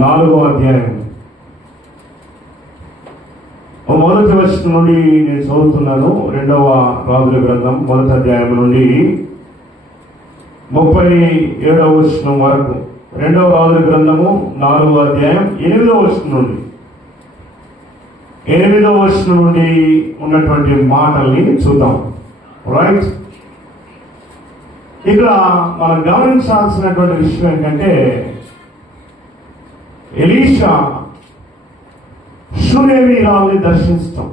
4వ అధ్యాయం మొదటి వచనం నుండి నేను చదువుతున్నాను. 2వ రాజుల గ్రంథం 1వ అధ్యాయం నుండి 37వ వచనం వరకు. 2వ రాజుల గ్రంథము 4వ అధ్యాయం 8వ వచనం నుండి 8వ వచనం నుండి ఉన్నటువంటి మాటల్ని చూద్దాం. రైట్, ఇక్కడ మనం గమనించాల్సినటువంటి విషయం ఏంటంటే, ఎలీషా షూనేమీరాల్ని దర్శించటం.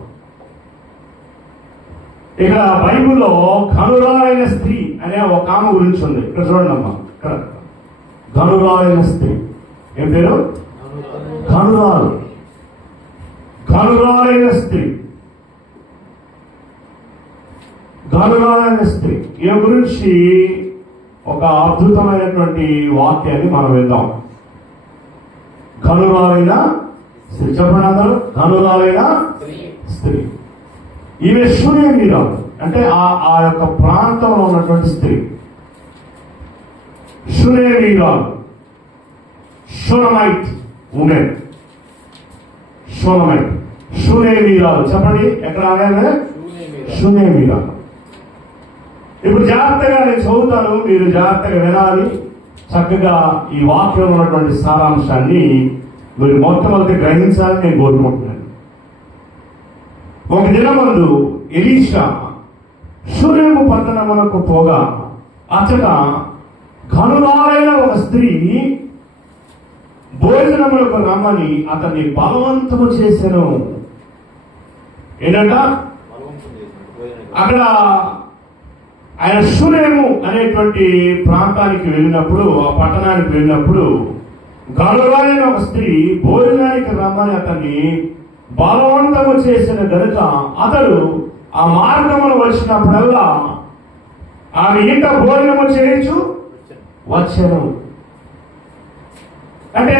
ఇక్కడ బైబిల్లో ఘనురాలైన స్త్రీ అనే ఒక ఆమె గురించి ఉంది. ఇక్కడ చూడండి అమ్మా, ఇక్కడ ఘనురాలైన స్త్రీ ఏం పేరు? ఘనురాలు. ఘనురాలైన స్త్రీ, ఘనురాలైన స్త్రీ ఈమె గురించి ఒక అద్భుతమైనటువంటి వాక్యాన్ని మనం విందాం. ఘనురాలైన స్త్రీ, చెప్పండి అందరూ. ఘనురాలైన స్త్రీ, ఈమె షూనేమీరాలు అంటే ఆ యొక్క ప్రాంతంలో ఉన్నటువంటి స్త్రీ. షూనేమీరాలు, షూనమైట్ ఉమెన్, షూనమైట్, షూనేమీరాలు. చెప్పండి, ఎక్కడ ఆమె? షూనేమీరాలు. ఇప్పుడు జాగ్రత్తగా నేను చదువుతాను, మీరు జాగ్రత్తగా వినాలి. చక్కగా ఈ వాక్యంలో ఉన్నటువంటి సారాంశాన్ని మీరు మొట్టమొదటి గ్రహించాలని నేను కోరుకుంటున్నాను. ఒక దినమందు ఎలీషా షూనేము పట్టణమునకు పోగా అచ్చట ఘనురాలైన ఒక స్త్రీ భోజనములకు రమ్మని అతన్ని బలవంతము చేశాను. ఏంటంట? అక్కడ ఆయన షూనేము అనేటువంటి ప్రాంతానికి వెళ్ళినప్పుడు, ఆ పట్టణానికి వెళ్ళినప్పుడు ఘనురాలైన ఒక స్త్రీ భోజనానికి రమ్మని అతన్ని బలవంతము చేసిన గనుక అతడు ఆ మార్గమును వచ్చినప్పుడల్లా ఆమె ఇంట భోజనము చేయొచ్చు వచ్చాను. అంటే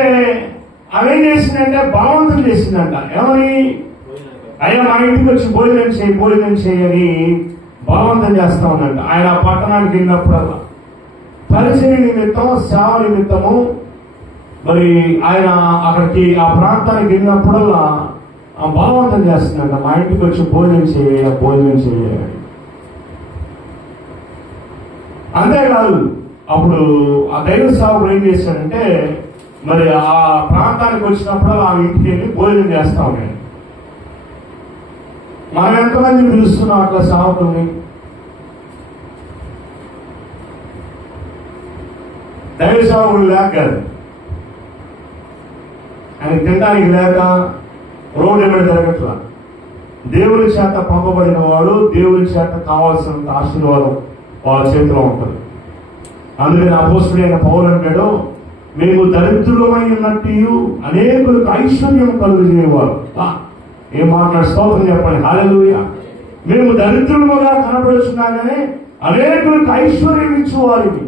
ఆమె చేసిందంటే బలవంతం చేసిందంట. ఏమని? అయ్యా మా ఇంటికి వచ్చి భోజనం చేయని బలవంతం చేస్తా ఉన్నంట. ఆయన ఆ పట్టణానికి వెళ్ళినప్పుడల్లా పరిచయ నిమిత్తం, సేవ నిమిత్తము మరి ఆయన అక్కడికి ఆ ప్రాంతానికి వెళ్ళినప్పుడల్లా బలవంతం చేస్తుందంట. మా ఇంటికి వచ్చి భోజనం చేయాలి. అంతేకాదు, అప్పుడు ఆ దైవ సేవకుడు ఏం చేశాడంటే, మరి ఆ ప్రాంతానికి వచ్చినప్పుడు ఆ ఇంటికి వెళ్ళి భోజనం చేస్తా ఉన్నాడు. మనం ఎంతమంది పిలుస్తున్నాం అట్లా సేవకుల్ని? దైవ సేవకుడు లేక కాదు, ఆయన తినడానికి లేక రోడ్డు ఎమ్మడి జరగట్లా. దేవుని చేత పంపబడిన వాడు, దేవుని చేత కావాల్సినంత ఆశీర్వాదం వాళ్ళ చేతిలో ఉంటుంది. అందుకని అపోస్తుడైన పౌలు అంటాడు, మేము దరిద్రులమై ఉన్నట్టు అనేకులకు ఐశ్వర్యం కలుగజేయవారు. ఏం మాట్లాడు? స్తోత్రం చెప్పండి. హల్లెలూయా. మేము దరిద్రులుగా కనబడుచున్నాగానే అనేకులకు ఐశ్వర్యం ఇచ్చేవారికి.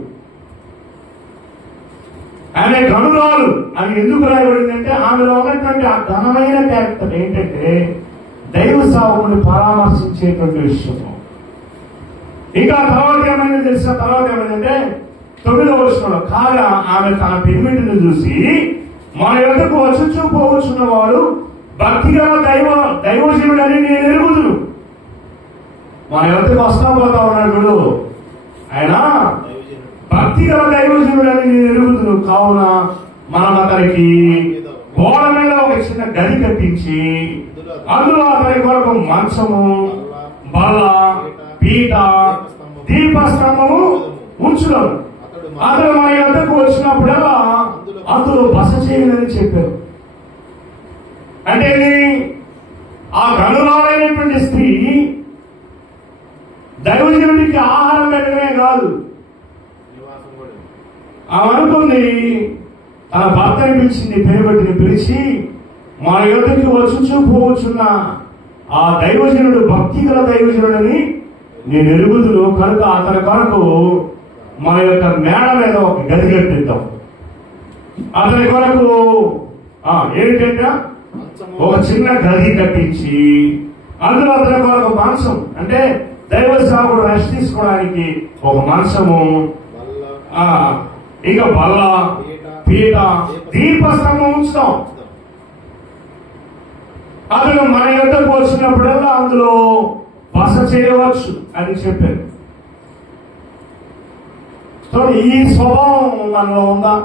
ఆమె ఘనురాలు అని ఎందుకు రాయబడిందంటే, ఆమెలో ఉన్నటువంటి ఆ ఘనమైన క్యారెక్టర్ ఏంటంటే దైవ సేవకుని పరామర్శించేటువంటి విషయం. ఇంకా తర్వాత ఏమైంది తెలుసా? తర్వాత ఏమైందంటే 9వ వచనంలో, కాగా ఆమె తన పెనిమిటిని చూసి మన యొద్దకు వచ్చుచూ పోవచ్చున్నవాడు భక్తిగల దైవజనుడని నేను ఎరుగుదును. మన యొద్దకు వస్తా పోతా ఉన్నాడు ఆయన భక్తిగల దైవజనుడని నేను ఎరుగుదును. కావున మనం అతనికి గోడ మీద ఒక చిన్న గది కట్టించి అందులో అతని కొరకు మంచము, బల్ల, పీట, దీపస్తంభము ఉంచుదాం. అతను మన యొద్దకు వచ్చినప్పుడల్లా అందులో బస చేయాలని చెప్పారు. అంటే ఆ ఘనురాలైనటువంటి స్త్రీ దైవజనుడికి ఆహారం పెట్టడమే కాదు, ఆమె అనుకుంది తన భర్తని పిలిచింది, పేరుబట్టిని పిలిచి మన యొద్దకు వచ్చుచూ పోవచ్చున్న ఆ దైవజనుడు భక్తిగల దైవజనుడని నేను ఎరుగుదును కనుక అతని కొరకు మన యొక్క మేడ మీద ఒక గది కట్టిద్దాం. అతని కొరకు ఏంటంటే ఒక చిన్న గది కట్టించి అందులో అతని కొరకు మంచం, అంటే దైవ సేవకుడు రెస్ట్ తీసుకోవడానికి ఒక మంచము, ఇక బల్ల, పీట దీపస్తంభం ఉంచుతాం. అతను మన యొద్దకు వచ్చినప్పుడల్లా అందులో బస చేయవచ్చు అని చెప్పారు. సో ఈ స్వభావం మనలో ఉందా?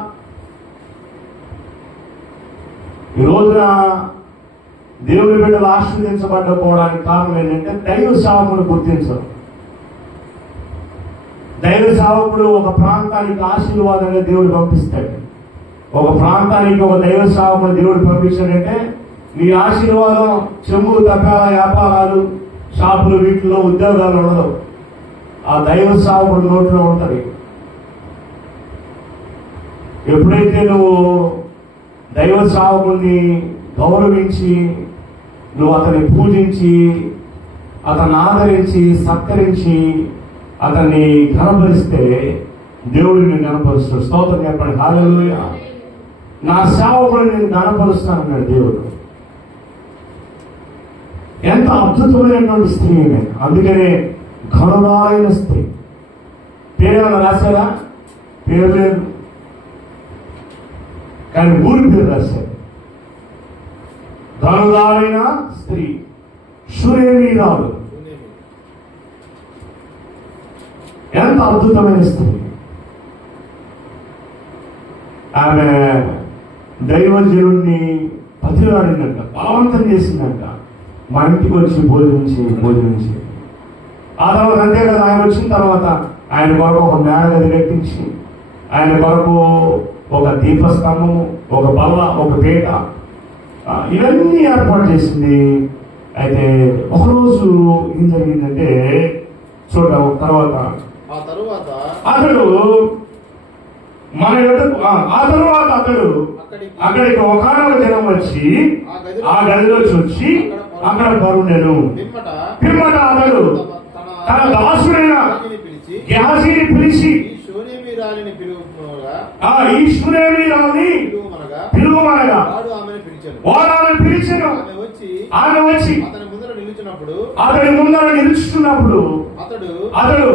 ఈ రోజున దేవుని బిడ్డలు ఆశీర్వదించబడకపోవడానికి కారణం ఏంటంటే దైవ సేవకుడు గుర్తించరు. దైవ సేవకుడు ఒక ప్రాంతానికి ఆశీర్వాదంగా దేవుడు పంపిస్తాడు. ఒక ప్రాంతానికి ఒక దైవ సేవకుడు దేవుడు పంపించాడంటే మీ ఆశీర్వాదం చెంబులు, తప్పాల, వ్యాపారాలు, షాపులు, వీటిలో ఉద్యోగాలు ఉండదు. ఆ దైవ సేవకుడు నోట్లో ఉంటది. ఎప్పుడైతే నువ్వు దైవ సేవకుడిని గౌరవించి, నువ్వు అతన్ని పూజించి, అతన్ని ఆదరించి, సత్కరించి, అతన్ని ఘనపరిస్తే దేవుడిని నేను ఘనపరుస్తాడు. స్తోత్రం చెప్పండి. హల్లెలూయా. నా సేవకుడిని నేను ఘనపరుస్తానన్నాడు దేవుడు. ఎంత అద్భుతమైనటువంటి స్త్రీ. అందుకనే ఘనురాలైన స్త్రీ. పేరేమైనా రాశారా? పేరు లేదు, కానీ ఊరి పేరు రాశారు. ఘనురాలైన స్త్రీ, షూనేమీరాలు. ఎంత అద్భుతమైన స్త్రీ. ఆమె దైవజనుడిని బతిలాడినట్ట, బలవంతం చేసిందంట మా ఇంటికి వచ్చి భోజనించి. ఆ తర్వాత అంతే కదా, ఆయన వచ్చిన తర్వాత ఆయన కొరకు ఒక మేడ గది కట్టించి, ఆయన కొరకు ఒక దీపస్తంభము, ఒక బల్ల, ఒక పీట, ఇవన్నీ ఏర్పాటు చేసింది. అయితే ఒకరోజు ఏం జరిగిందంటే చూద్దాం. తర్వాత అతడు మన అతడు అక్కడికి ఒకనొక దినం వచ్చి ఆ గదిలోకి వచ్చి అక్కడ పరుండెను. పిమ్మట అతడు తన దాసుడైన గెహజీని పిలిచి ఈ షూనేమీరాలుని పిలువమనగా వాడు ఆమెను పిలిచెను. ఆమె వచ్చి అతడి ముందర నిలుచున్నప్పుడు అతడు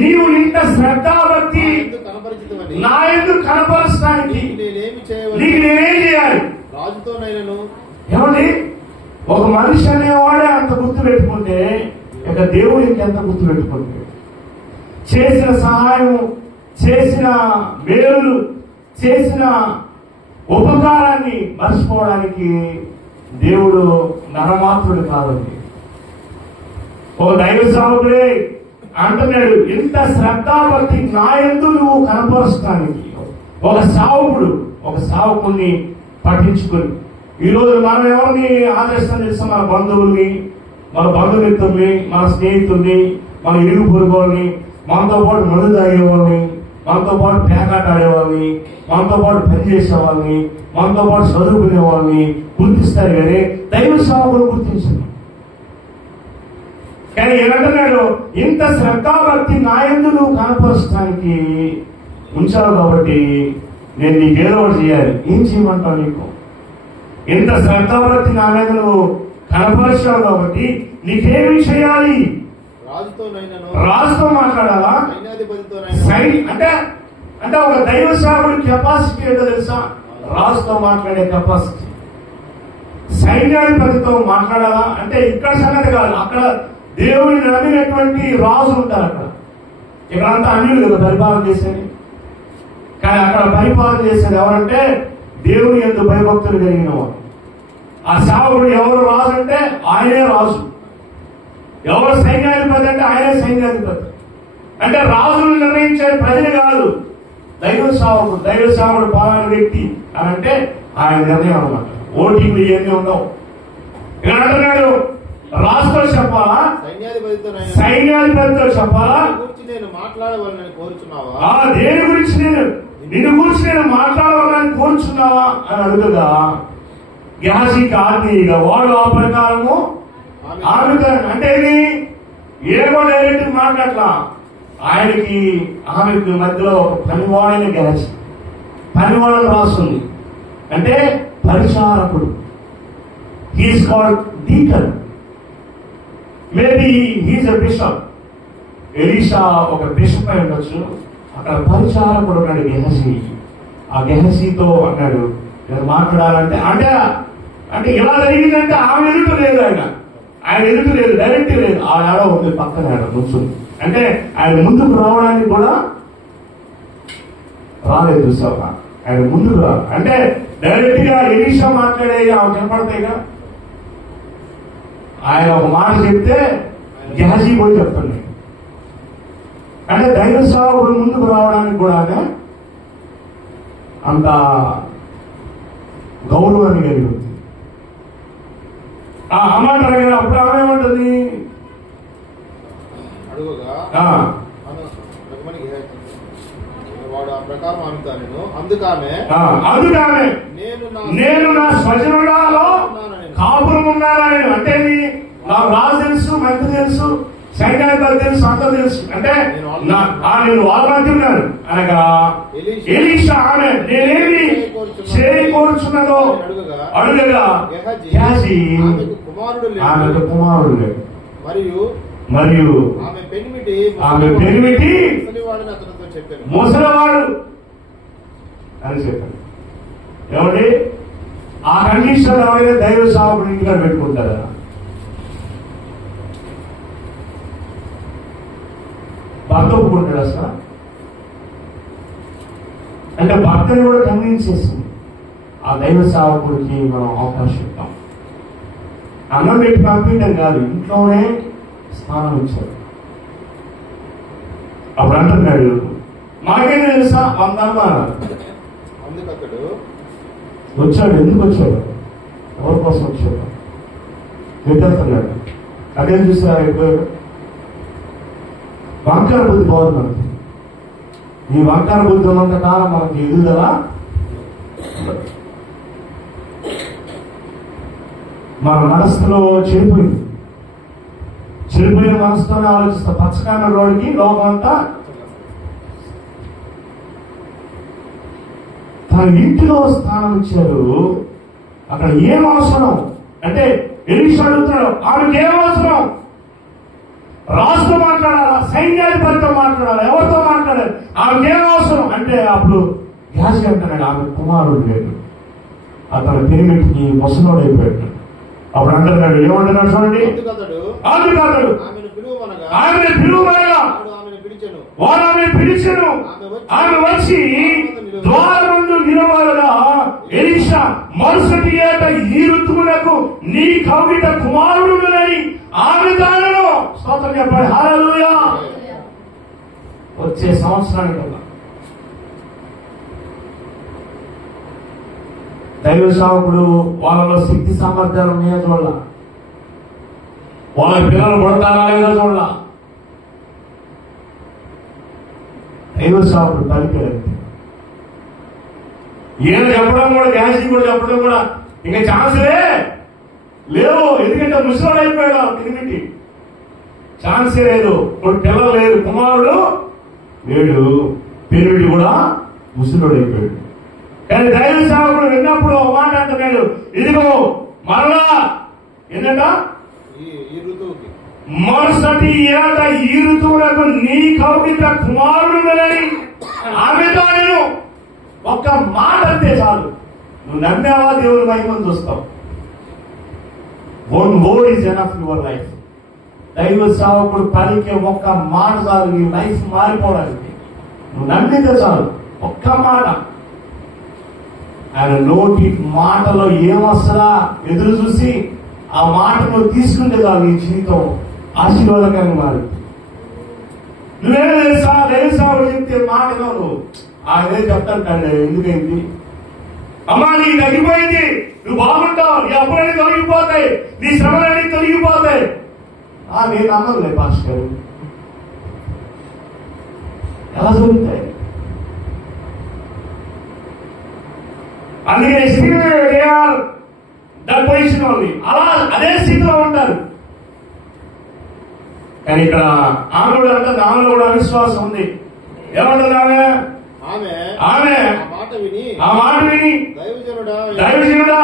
నీవు ఇంత శ్రద్ధాభక్తి నా ఎందుకు కనపరచడానికి నీకు నేనేం చేయాలి? ఏమండి, ఒక మనిషి అనేవాడే అంత గుర్తు పెట్టుకుంటే ఇక దేవుడికి ఎంత గుర్తు పెట్టుకుంటే, చేసిన సహాయం, చేసిన మేలు, చేసిన ఉపకారాన్ని మర్చిపోవడానికి దేవుడు నరమాత్రుడు కాదండి. ఒక దైవ సేవకుడే అంటున్నాడు, ఇంత శ్రద్ధాభక్తి నా యందు నువ్వు కనపరచడానికి. ఒక సావకుడిని పట్టించుకుని, ఈరోజు మనం ఎవరిని ఆదరిస్తాం తెలుసా? మన బంధువుల్ని, మన బంధుమిత్రుల్ని, మన స్నేహితుల్ని, మన ఇరుగు పొరుగుల్ని, మనతో పాటు మందు తాగేవాళ్ళని, మనతో పాటు పేకాట ఆడేవాళ్ళని, మనతో పాటు పనిచేసే వాళ్ళని, మనతో పాటు చదువుకునే వాళ్ళని గుర్తిస్తారు. కానీ దైవ సేవకులు గుర్తించండి. కానీ ఏమంటున్నాడు, ఇంత శ్రద్ధాభక్తి నా యందు నువ్వు కనపరచడానికి ఉంచావు కాబట్టి నేను నీకేదో ఒకటి చేయాలి. ఏం చేయమంటావు? నీకు ఇంత శ్రద్ధాభక్తి నా మీద నువ్వు కనపరిచావు కాబట్టి నీకేమి చేయాలి? రాజుతో మాట్లాడాలా? అంటే ఒక దైవ సేవకుడి కెపాసిటీ ఏంటో తెలుసా? రాజుతో మాట్లాడే కెపాసిటీ. సైన్యాధిపతితో మాట్లాడాలా అంటే ఇక్కడ సంగతి కాదు. అక్కడ దేవుడిని నమ్మినటువంటి రాజులు ఉంటారు. అక్కడ ఇక్కడంతా అన్యులు కదా పరిపాలన చేసేది. కానీ అక్కడ పరిపాలన చేసేది ఎవరంటే దేవుని యందు భయభక్తులు కలిగిన వారు. ఆ సేవకుడు ఎవరు రాజు అంటే ఆయనే రాజు. ఎవరు సైన్యాధిపతి అంటే ఆయనే సైన్యాధిపతి. అంటే రాజులు నిర్ణయించే ప్రజలు కాదు, దైవ సేవకుడు పలానా వ్యక్తి అని అంటే ఆయన నిర్ణయం అన్నమాట. ఓటింగ్లు ఇవన్నీ ఉండవు. ఇక్కడ అంటున్నాడు, రాజుతో చెప్పాలా, సైన్యాధిపతితో చెప్పాలా? దేని గురించి నిన్ను గురించి నేను మాట్లాడవాలని కోరుచున్నావా అని అడుగుదా గెహజీకి ఆజ్ఞగా వాడు ఆ ప్రకారము ఆమె అంటే ఏమో డైరెక్ట్ మాట్లాడలా. ఆయనకి ఆమెకి మధ్యలో ఒక పనివాడైన గెహజీ, పనివాడని రాస్తుంది. అంటే పరిచారకుడు. He's called deacon. Maybe he's a bishop. Elisha ఒక బిషప్ అయి ఉండొచ్చు. అక్కడ పరిచారకుడు ఉన్నాడు గెహజీ. ఆ గెహజీతో అన్నాడు, నేను మాట్లాడాలంటే అంటే అంటే ఇలా జరిగిందంటే ఆమె ఎదుట లేదు, ఆయన ఎదుట లేదు, డైరెక్ట్ లేదు, ఆ ఏడో ఉంది పక్కన ఏడో కూర్చుంది. అంటే ఆయన ముందుకు రావడానికి కూడా రాలేదు. చూసావా, ఆయన ముందుకు రా అంటే డైరెక్ట్ గా ఎలీషా మాట్లాడే ఆమె కనపడతాయిగా. ఆయన ఒక మాట చెప్తే గెహజీ పోయి చెప్తాను. అంటే దైవ సేవకుడు ముందుకు రావడానికి కూడా అంత గౌరవాన్ని కలిగి ఉంది. ఆ మాట అడిగిన అప్పుడు ఆమె ఏమంటుంది, అందుకనే నేను నా స్వజనులలో కాపురం ఉన్నానని. అంటే నాకు రాజు తెలుసు, మంత్రి తెలుసు, సైన్యాధిపతి తెలుసు, అంత తెలుసు. అంటే నేను వాగ్దానం అనగా ఎలీషా ఆమె నేనేమి చేకూర్చున్నదో అడుగగా గెహజీ ఆమెకు కుమారుడు లేడు, మరియు ఆమె పెనిమిటి ముసలివాడు అని చెప్పాడు. ఏమండి, ఆ కండిషన్ ఎవరైనా దైవ సేవకుడు ఇంటిగా పెట్టుకుంటారా? భర్త ఒప్పుకుంటాడు అసలు? అంటే భర్తని కూడా కన్విన్స్ చేస్తుంది. ఆ దైవ సేవకుడికి మనం అవకాశం ఇద్దాం. అన్నం పెట్టి పంపించడం కాదు, ఇంట్లోనే స్నానం ఇచ్చాడు. అప్పుడు అంటున్నాడు, మాకేం తెలుసా 100 అనుమానాలు. వచ్చాడు. ఎందుకు వచ్చాడు? ఎవరి కోసం వచ్చాడు? ఎట్టేస్తున్నాడు. అదేం చూసారా? అయిపోయాడు. వంకార బుద్ధి పోదు మనకి. ఈ వంకార బుద్ధి ఉన్నంత కాలం మనకి ఎదుగుదల. మన మనసులో చెడిపోయింది. చెడిపోయిన మనసుతోనే ఆలోచిస్తా. పచ్చకాన రోడ్కి లోకం అంతా తన ఇంటిలో స్థానం ఇచ్చారు. అక్కడ ఏం అవసరం అంటే ఎలీషా అడుగుతాడు, ఆమెకి ఏం అవసరం? రాజుతో మాట్లాడాలా, సైన్యాధిపతితో మాట్లాడాలా, ఎవరితో మాట్లాడాలి? ఆమెకి ఏం అవసరం అంటే అప్పుడు గెహజీ అంటున్నాడు, ఆమె కుమారుడు లేడు, అతను పెనిమిటికి ముసలోడైపోయాడు. అప్పుడు అంటున్నాడు, ఏమంటున్నాడు చూడండి, అందుకతడు ఆమెను పిలువమనగా వాడు ఆమెను పిలిచెను. ఆమె వచ్చి ద్వారమందు నిలబడగా ఎలీషా మరుసటి ఏట ఈ ఋతువులకు నీ కవిత కుమారుడునని ఆమె దానిలో స్తోత్రం చెప్పాలి. హల్లెలూయా. వచ్చే సంవత్సరానికల్లా దైవ సేవకుడు వాళ్ళలో శక్తి సామర్థ్యాలు ఉన్నాయో చూడాల, వాళ్ళ పిల్లలు పడతారా లేదో చూడాల. దైవ సేవకుడు పలికాడు. ఈయన చెప్పడం కూడా, గెహజీ కూడా చెప్పడం కూడా ఇంకా ఛాన్సులే లేవు. ఎందుకంటే ముసలాడు అయిపోయాడు. తిరిగి ఛాన్సే లేదు. ఇప్పుడు పిల్లలు లేదు, కుమారుడు లేడు, పెరుడి కూడా ముసలుడు అయిపోయాడు. కానీ దైవ సేవకుడు విన్నప్పుడు ఒక మాట అంటున్నాడు, ఇదిగో మరలా ఏంటంట, మరుసటి ఏట ఈ ఋతువులకు నీ కౌగిట కుమారుడునని ఆమెతో నేను ఒక్క మాట అంతే చాలు. నువ్వు నమ్మావా, దేవుని మహిమను చూస్తావు. 1 word is enough in your life. దైవ సేవకుడు పలికే ఒక్క మాట చాలు నీ లైఫ్ మారిపోవడానికి. నువ్వు నమ్మితే చాలు, ఒక్క మాట. ఆయన నోటి మాటలో ఏమొస్తుందా ఎదురు చూసి ఆ మాట నువ్వు తీసుకుంటే చాలు, నీ జీవితం ఆశీర్వాదకంగా మారింది. నువ్వేమో తెలుసా, దైవ సేవకుడు చెప్తే మాటలో నువ్వు ఆయనే చెప్తాడు, ఎందుకైంది అమ్మా, నీకు తగ్గిపోయింది, నువ్వు బాగుంటావు, నీ అప్పులన్నీ తొలగిపోతాయి, నీ శ్రమలన్నీ తొలగిపోతాయి. నేను నమ్మదులే పాస్టర్, ఎలా జరుగుతాయి? అందుకని దట్ పొజిషన్ ఉంది, అలా అదే స్థితిలో ఉంటారు. కానీ ఇక్కడ ఆమె కూడా అంటే ఆమెలో కూడా అవిశ్వాసం ఉంది. ఏమంటుంది ఆమె? ఆమె ఆ మాట విని దైవజనుడా,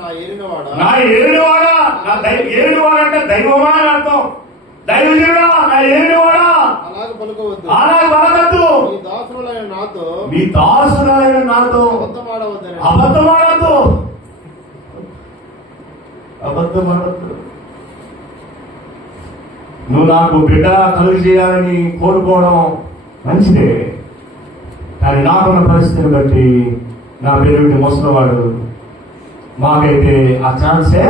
నా ఏలినవాడా, ఏలినవాడంటే దైవమా అని అర్థం. దైవజనుడా, నా ఏలినవాడా, అలాగే పలుకోవద్దు. అలాగే పలకద్దు. మీ దాసులైన నాతో అబద్ధమాడద్దు. నువ్వు నాకు బిడ్డ కలుగు చేయాలని కోరుకోవడం మంచిదే, కానీ నాకున్న పరిస్థితిని బట్టి నా పేరు ముసలివాడు, మాకైతే ఆ ఛాన్సే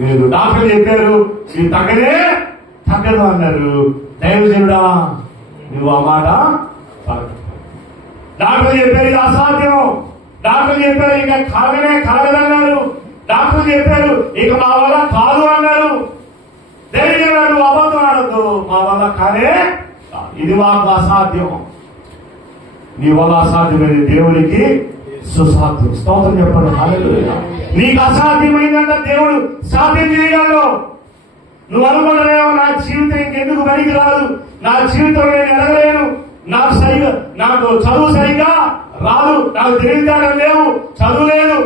లేదు. డాక్టర్ చెప్పారు ఇది తగ్గదు అన్నారు. దైవజనుడా, నువ్వు ఆ మాట డాక్టర్ చెప్పారు ఇది అసాధ్యం, డాక్టర్ చెప్పారు ఇక కలగదన్నారు, డాక్టర్ చెప్పారు ఇక మా వల్ల కాదు అన్నారు. దైవజనుడా, నువ్వు అబద్ధం ఆడద్దు, మా వల్ల కానే, ఇది మాకు అసాధ్యం. నీ వల్ల అసాధ్యమైన దేవుడికి సుసాధ్యం. స్తోత్రం చెప్పండి. హల్లెలూయా. నీకు అసాధ్యమైందంటే దేవుడు సాధ్యం చేయగలడు. నువ్వు అనుకుంటున్నావు నా జీవితం ఇంకెందుకు పనికి రాదు, నా జీవితం నేను ఎదగలేను, నాకు చదువు సరిగా రాదు, నాకు తెలివితేటలు లేవు, చదువు లేదు,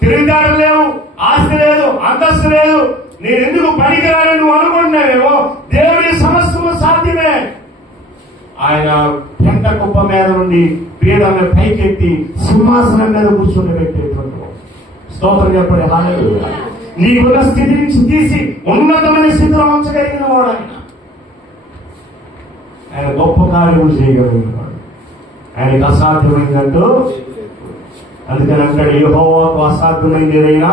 తెలివితేటలు లేవు, ఆస్తి లేదు, అంతస్తు లేదు, నేను ఎందుకు పనికి రాలని నువ్వు అనుకుంటున్నావేమో. దేవుడి సమస్తము సాధ్యమే. ఆయన పెంట కుప్ప మీద నుండి పీడను పైకెత్తి సింహాసనం మీద కూర్చొని పెట్టేటువంటి స్తోత్రం చెప్పండి. హల్లెలూయా. నీకున్న స్థితి నుంచి తీసి ఉన్నతమైన స్థితిలో ఉంచగలిగిన వాడు ఆయన గొప్ప కార్యములు చేయగలిగిన వాడు. ఆయనకు అసాధ్యమైందంటూ అందుకని అంటాడు, యెహోవాకు అసాధ్యమైంది ఏదైనా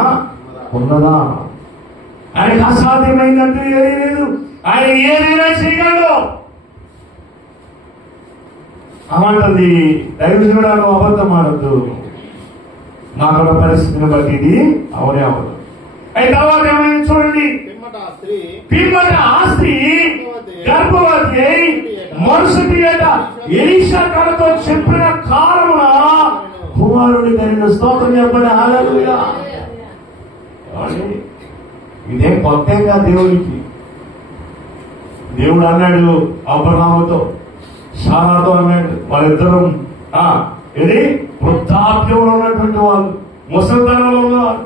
ఉన్నదా? ఆయనకు అసాధ్యమైందంటూ ఏదీ లేదు. ఆయన ఏదైనా చేయగలడు. అమంటుంది దైవజనుడా, నువ్వు అబద్ధం ఆడద్దు, నాకున్న పరిస్థితిని బట్టి ఇది అవనే అవదు. అయితే తర్వాత ఏమైనా చూడండి, పిమ్మట ఆ స్త్రీ గర్భవతి అయి మరుసటి ఏట ఎలీషా కళతో చెప్పిన కాలమున కుమారుడి కలిగిన స్తోత్రం చెప్పండి. హల్లెలూయా. ఇదేం కొత్తగా దేవుడికి. దేవుడు అన్నాడు అబ్రహాముతో, సారాతో అన్నాడు, వాళ్ళిద్దరూ ఇది వృద్ధాప్యంలో ఉన్నటువంటి వాళ్ళు, ముసలితనంలో ఉన్నవాళ్ళు.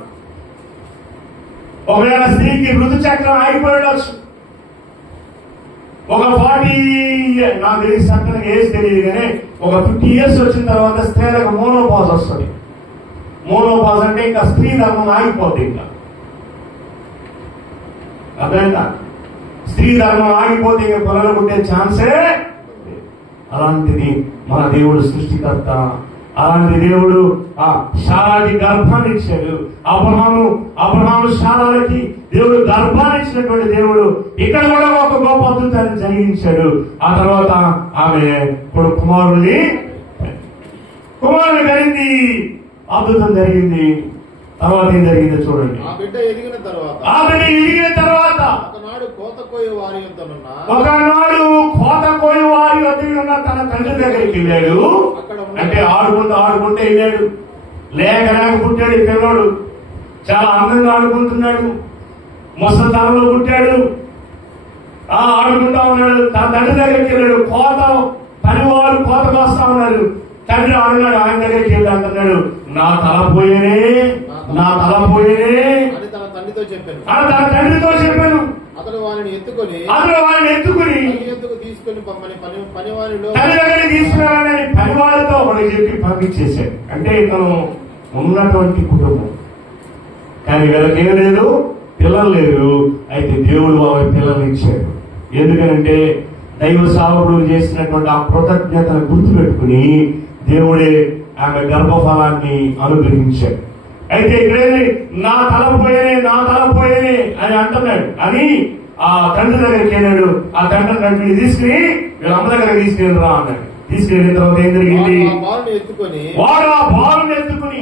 ఒకవేళ స్త్రీకి ఋతుచక్రం ఆగిపోయవచ్చు. ఒక 40 నాకు తెలిసి చక్కగా ఏజ్ తెలియదు కానీ ఒక 50 years వచ్చిన తర్వాత స్త్రీలకు మోనోపాజ్ వస్తుంది. మోనోపాజ్ అంటే ఇంకా స్త్రీ ధర్మం ఆగిపోద్ది. ఇంకా అర్థమైందా? స్త్రీ ధర్మం ఆగిపోతే ఇంకా పిల్లలు పుట్టే ఛాన్సే. అలాంటిది మన దేవుడు సృష్టికర్త. అలాంటి దేవుడు శారాకి గర్భాన్ని ఇచ్చాడు. అబ్రహాము శారాలకి దేవుడు గర్భాన్ని ఇచ్చినటువంటి దేవుడు ఇక్కడ కూడా ఒక గొప్ప అద్భుతాన్ని జరిగించాడు. ఆ తర్వాత ఆమె కుమారుడిని కలిగింది. అద్భుతం జరిగింది. తర్వాత ఏం జరిగిందో చూడండి. ఆ బిడ్డ ఎదిగిన తర్వాత ఒకనాడు కోత కోయ వారి వద్ద తన తండ్రి దగ్గరికి వెళ్ళాడు. అంటే ఆడుకుంటూ వెళ్ళాడు. లేక పుట్టాడు ఈ పిల్లడు. చాలా అందంగా ఆడుకుంటున్నాడు. ముసలితనంలో పుట్టాడు. ఆడుకుంటా ఉన్నాడు. తన తండ్రి దగ్గరికి వెళ్ళాడు. పనివారు కోత కోస్తా ఉన్నారు. తండ్రి ఆడున్నాడు. ఆయన దగ్గరికి వెళ్ళి అంటున్నాడు, నా తల పోయేనే అని తన తండ్రితో చెప్పాను. అతడు వారిని ఎత్తుకొని తీసుకుని పనివారిలో తల్లి దగ్గరికి తీసుకురావాలని పనివారితో వాడికి చెప్పి పంపించేశాడు. అంటే ఇతను ఉన్నటువంటి కుటుంబం, కానీ వీళ్ళకి ఏం లేదు, పిల్లలు లేరు. అయితే దేవుడు వారి పిల్లల్ని ఇచ్చాడు. ఎందుకనంటే దైవ సేవకుడు చేసినటువంటి ఆ కృతజ్ఞతను గుర్తుపెట్టుకుని దేవుడే ఆమె గర్భఫలాన్ని అనుగ్రహించాడు. అయితే ఇక్కడే నా తల పోయేనే అని అంటున్నాడు. అని ఆ తండ్రి దగ్గరికి వెళ్ళాడు. ఆ తండ్రిని తీసుకుని వీళ్ళ అమ్మ దగ్గరికి తీసుకెళ్ళరా అన్నాడు. తీసుకెళ్ళిన తర్వాత ఏం జరిగింది, వాడు ఆ బాలుని ఎత్తుకుని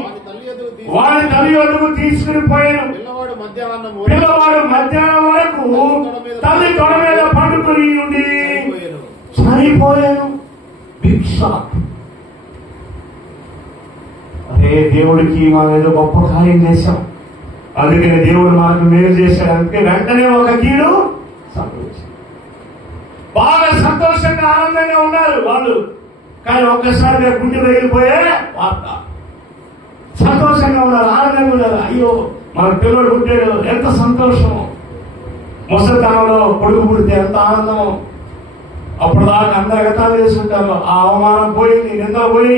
వాడి తల్లి వద్దకు తీసుకుని పోయాను. పిల్లవాడు మధ్యాహ్నం వరకు తల్లి తొడ మీద పండుకొని ఉండి చనిపోయాను. భిక్ష. అరే దేవుడికి మనం ఏదో గొప్ప కార్యం చేశాం, అందుకని దేవుడు మనకు మేలు చేశాడు. అందుకే వెంటనే ఒక కీడు సంభవించింది. బాగా సంతోషంగా ఆనందంగా ఉన్నారు వాళ్ళు. కానీ ఒక్కసారిగా గుండె వెళ్ళిపోయే వార్త. సంతోషంగా ఉన్నారు, ఆనందంగా ఉన్నారు. అయ్యో మన పిల్లడు పుట్టాడు, ఎంత సంతోషం. ముసలితనంలో కొడుకు పుడితే ఎంత ఆనందం. అప్పుడు దాకా అందరు గతాలు చేస్తుంటారు. ఆ అవమానం పోయింది, నిందలు పోయి,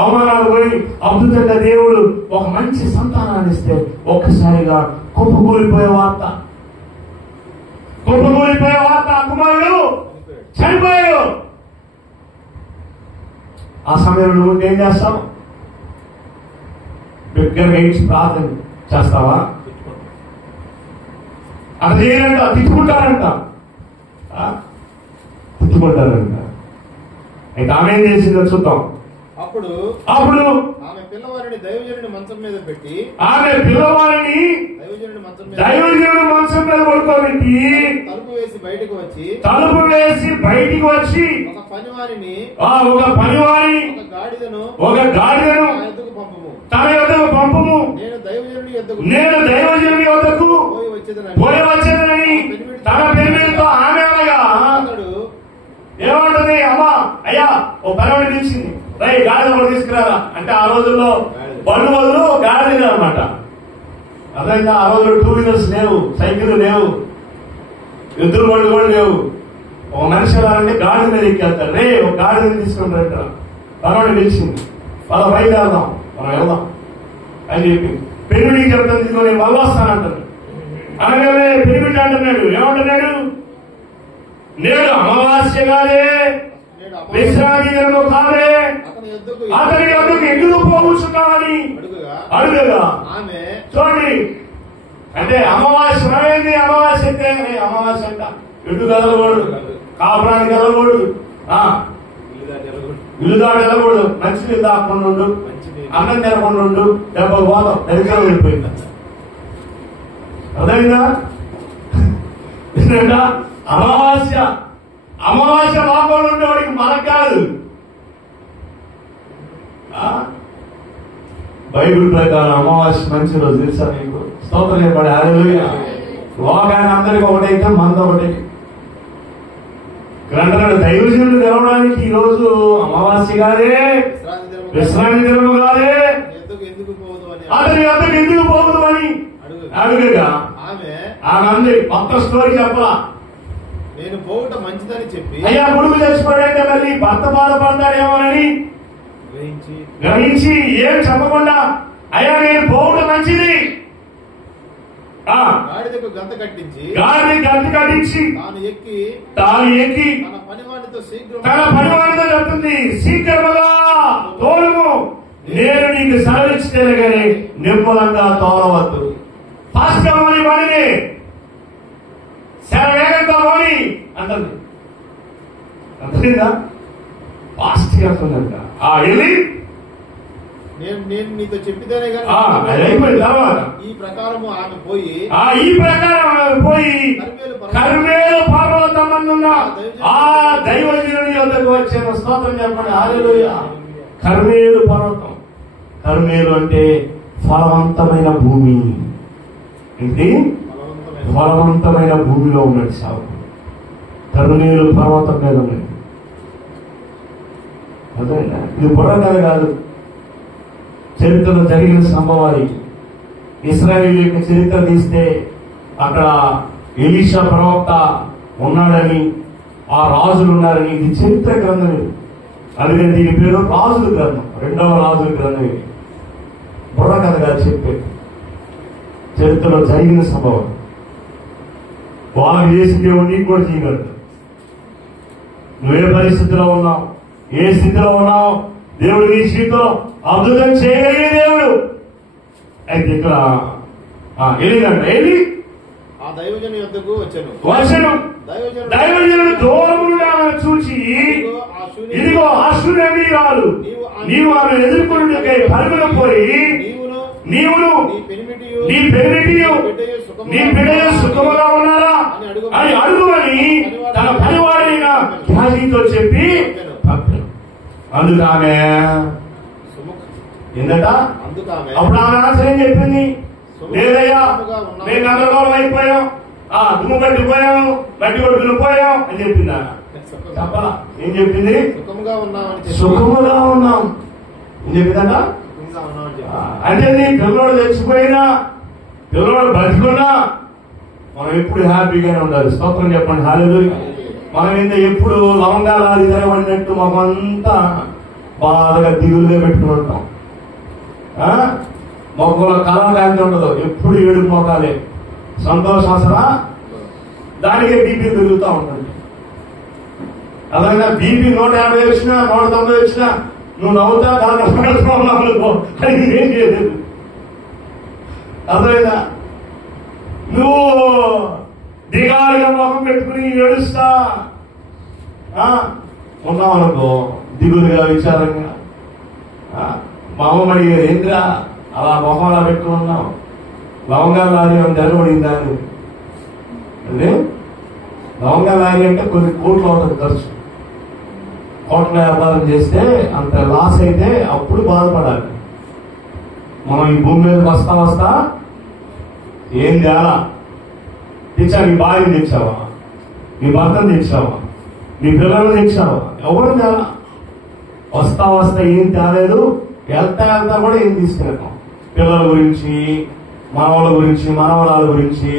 అవమానాలు పోయి, అద్భుతంగా దేవుడు ఒక మంచి సంతానాన్ని ఇస్తే ఒక్కసారిగా కుప్పకూలిపోయే వార్త. కుమారుడు చనిపోయాడు. ఆ సమయంలో నువ్వు ఏం చేస్తావు? బిగ్గరగా ఇచ్చి ప్రార్థన చేస్తావా? అక్కడ చేయాలంట, తిట్టుకుంటారంట. అయితే ఆమె ఏం చేసిందో చూద్దాం. అప్పుడు ఆమె పిల్లవారిని దైవజనుడి మంచం మీద పెట్టి దైవజనుడి మంచం మీద పడుకోబెట్టి తలుపు వేసి బయటికి వచ్చి ఒక పనివారిని ఒక గాడిదను తన యొద్దకు పంపుము, నేను దైవజనుడి యొద్దకు పోయి వచ్చేదని తన పెనిమిటితో ఆమె అనగా ఏమంటది? అమ్మా అయ్యా ఓ పనివాడి పిలిచింది, రై గాడిద కూడా తీసుకురారా అంటే ఆ రోజుల్లో బండ్లు బదులు గాడిద అనమాట. అర్థమైందా? ఆ రోజుల్లో 2 వీలర్స్ లేవు, సైకిల్ లేవు, ఎద్దుల బండ్లు కూడా లేవు. ఒక మనిషి వెళ్ళాలంటే గాడిద మీద ఎక్కేస్తారు. రే ఒక గాడిదని తీసుకుని రండి. పనివాడి పిలిచింది, వాళ్ళ బయట వెళ్దాం, మనం వెళ్దాం అని చెప్పి పెనిమిడికి చెప్తాను, ఇదిగో నేను మళ్ళీ వస్తానంటాను. అనగానే పెనిమిడి అంటున్నాడు, ఏమంటున్నాడు? నేడు అమావాస్య కాదే, విశ్రాంతి దినము కాదే, అతని యొద్దకు ఎందుకు పోగొచ్చున్నామని అడుగుగా. చూడండి, అంటే అమావాస్య ఏమైంది? అమావాస్య అంటే అమావాస్య అంట ఎటు కదలకూడదు, కాపురానికి కదలకూడదు, ఇల్లు దాటి వెళ్ళకూడదు, మంచినీళ్ళు దాక్కుండా ఉండు, అన్నం తినకుండా ఉండు, 70 పోదాం దరిద్రం వెళ్ళిపోయింది. అర్థమైందా? అమావాస్య లోపల ఉండేవాడికి మనకు కాదు. బైబిల్ ప్రకారం అమావాస్య మంచి రోజు తెలుసా మీకు? స్తోత్రం చెప్పండి. హల్లెలూయా. లోకాన్ని అందరికీ ఒకటైతే మనది ఒకటి. గ్రంథాలు దైవజనులు తెలవడానికి ఈ రోజు అమావాస్య కాదే, విశ్రాంతి దినము కాదే, అతని వద్దకు ఎందుకు పోదు అని అడుగుగా ఆమె అంది. మొత్తం స్టోరీ చెప్పలా. నేను పోవుట మంచిదని చెప్పి, అయ్యా కొడుకు చచ్చిపోయాడంటే మళ్ళీ భర్త బాధపడతాడేమోనని గ్రహించి ఏం చెప్పకుండా, అయ్యా నేను పోవుట మంచిది, గాడిదకు గంత కట్టించి తాను ఎక్కి తన పనివాడితో చెప్తుంది, శీఘ్రముగా తోలుము, నేను నీకు సెలవిచ్చితే కానీ నిర్మూలంగా తోలవద్దు. ఫాస్ట్ గా మోని వాడిని శరవేగంతో మోని అంటుంది. అర్థమైందా? ఫాస్ట్ గా అంటుందంట. వెళ్ళి నేను నీతో చెప్పితేనే కానీ అయిపోయిన తర్వాత ఈ ప్రకారం ఆమె పోయి కర్మేలు పర్వతమన్నున్న ఆ దైవజనుడి యొద్దకు వచ్చాను. స్తోత్రం చెప్పండి. హల్లెలూయా. కర్మేలు పర్వతం. కర్మేలు అంటే ఫలవంతమైన భూమి. ఏంటి? ఫలవంతమైన భూమిలో ఉన్నట్టు సాగు. కర్మేలు పర్వతం మీద ఉన్నది. అర్థమైందా? ఇది బుర్రకథ కాదు, చరిత్రలో జరిగిన సంభవాలు. ఇశ్రాయేలు యొక్క చరిత్ర తీస్తే అక్కడ ఎలీషా ప్రవక్త ఉన్నాడని, ఆ రాజులు ఉన్నారని, ఇది చరిత్ర గ్రంథం. అందుకని దీని పేరు రాజుల గ్రంథం, 2వ రాజుల గ్రంథం. ఇది బుర్రకథగా చెప్పే చరిత్రలో జరిగిన సంభవం. వాళ్ళు చేసిన దేవుడు నీకు కూడా చేయగలడు. నువ్వే పరిస్థితిలో ఉన్నావు, ఏ స్థితిలో ఉన్నావు, దేవుడు నీ స్థితిలో అద్భుతం చేయగలిగే దేవుడు. అయితే ఇక్కడ వెళ్ళి ఆ దైవజనుడి యొద్దకు వచ్చాను. దైవజనుడు దూరం చూచి, ఇదిగో ఆ శూన్యమీరాలు, నీవు ఆమె ఎదుర్కొనుటకై పరుగులు పోయి నీవును నీ పెనిమిటియు నీ బిడ్డయు సుఖముగా ఉన్నారా అని అడుగుమని తన పనివాడైన ఖ్యాజీతో చెప్పి అందుకు ఆమె ఏందట? అప్పుడు ఆమె ఆశ్రయం చెప్పింది, లేదయ్యా మేము గందరగోళం అయిపోయాం, దుమ్ము పట్టిపోయాం, మట్టి కొట్టుకుని పోయాం అని చెప్పిందా? చెప్పాలా? ఏం చెప్పింది? సుఖముగా ఉన్నాం ఏం చెప్పిందట? అంటే నీ పిల్లోడు చచ్చిపోయినా, పిల్లోడు బతికున్నా మనం ఎప్పుడు హ్యాపీగానే ఉండాలి. స్తోత్రం చెప్పండి. హల్లెలూయా. మనం ఏంటో ఎప్పుడు లవంగాలు అది పడినట్టు మొహమంతా బాధగా దిగులుగా పెట్టుకుని ఉంటాం. మొక్కలో కళాకాంతి ఉండదు, ఎప్పుడు ఏడుపు మొఖాలే. సంతోషం అసలు దానికే బీపీ పెరుగుతూ ఉంటుంది. అలాగే బీపీ 150 వచ్చినా 190 వచ్చినా నువ్వు నవ్వుతా కలగలుగుతావు, అది ఏం చేయలేదు. అదేనా నువ్వు దిగాలుగా మొహం పెట్టుకుని ఏడుస్తా ఉన్నావు అనుకో, దిగులుగా విచారంగా. మా అమ్మ అడిగారు, ఏంద్రా అలా మొహం అలా పెట్టుకుని ఉన్నావు, లవంగాలు లారీ తెరబడిందా అని. అంటే లవంగాలు లారీ అంటే కొన్ని కోట్లు అవుతుంది ఖర్చు. కోట్ల వ్యాపారం చేస్తే అంత లాస్ అయితే అప్పుడు బాధపడాలి. మనం ఈ భూమి మీదకి వస్తా ఏం తేలా తెచ్చా? నీ భార్యను తెచ్చావా? నీ భర్తను తెచ్చావా? నీ పిల్లలను తెచ్చావా? ఎవరు తేలా. వస్తా ఏం తేలేదు. వెళ్తా కూడా ఏం తీసుకెళ్తాం? పిల్లల గురించి, మనవల గురించి, మనవరాల గురించి,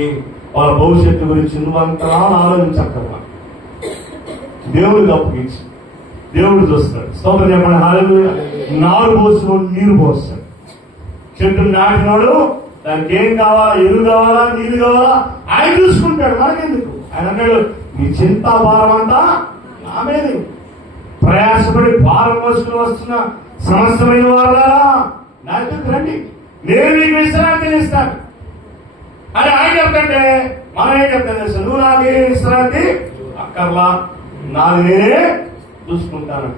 వాళ్ళ భవిష్యత్తు గురించి నువ్వంతా ఆలోచించక్కర్లా. దేవుడికి అప్పగించి దేవుడు చూస్తాడు. స్తోత్రం చెప్పండి. హల్లెలూయా. నారు పోసిన నీరు పోస్తాడు. చెట్టు నాటినోడు దానికి ఏం కావాలా, ఎరువు కావాలా, నీరు కావాలా ఆయన చూసుకుంటాడు. మనకెందుకు? ఆయన అన్నాడు, మీ చింతా భారం అంతా నా మీద, ప్రయాసపడి భారం మోసుకుని వస్తున్న సమస్తమైన వాళ్ళ నా దగ్గరికి రండి, నేను మీకు విశ్రాంతిని ఇస్తాను అని ఆయన చెప్తుంటే మనం ఏం చెప్తాను తెలుసు? నువ్వు నాకే విశ్రాంతి అక్కర్లా, నాది నేనే చూసుకుంటాను.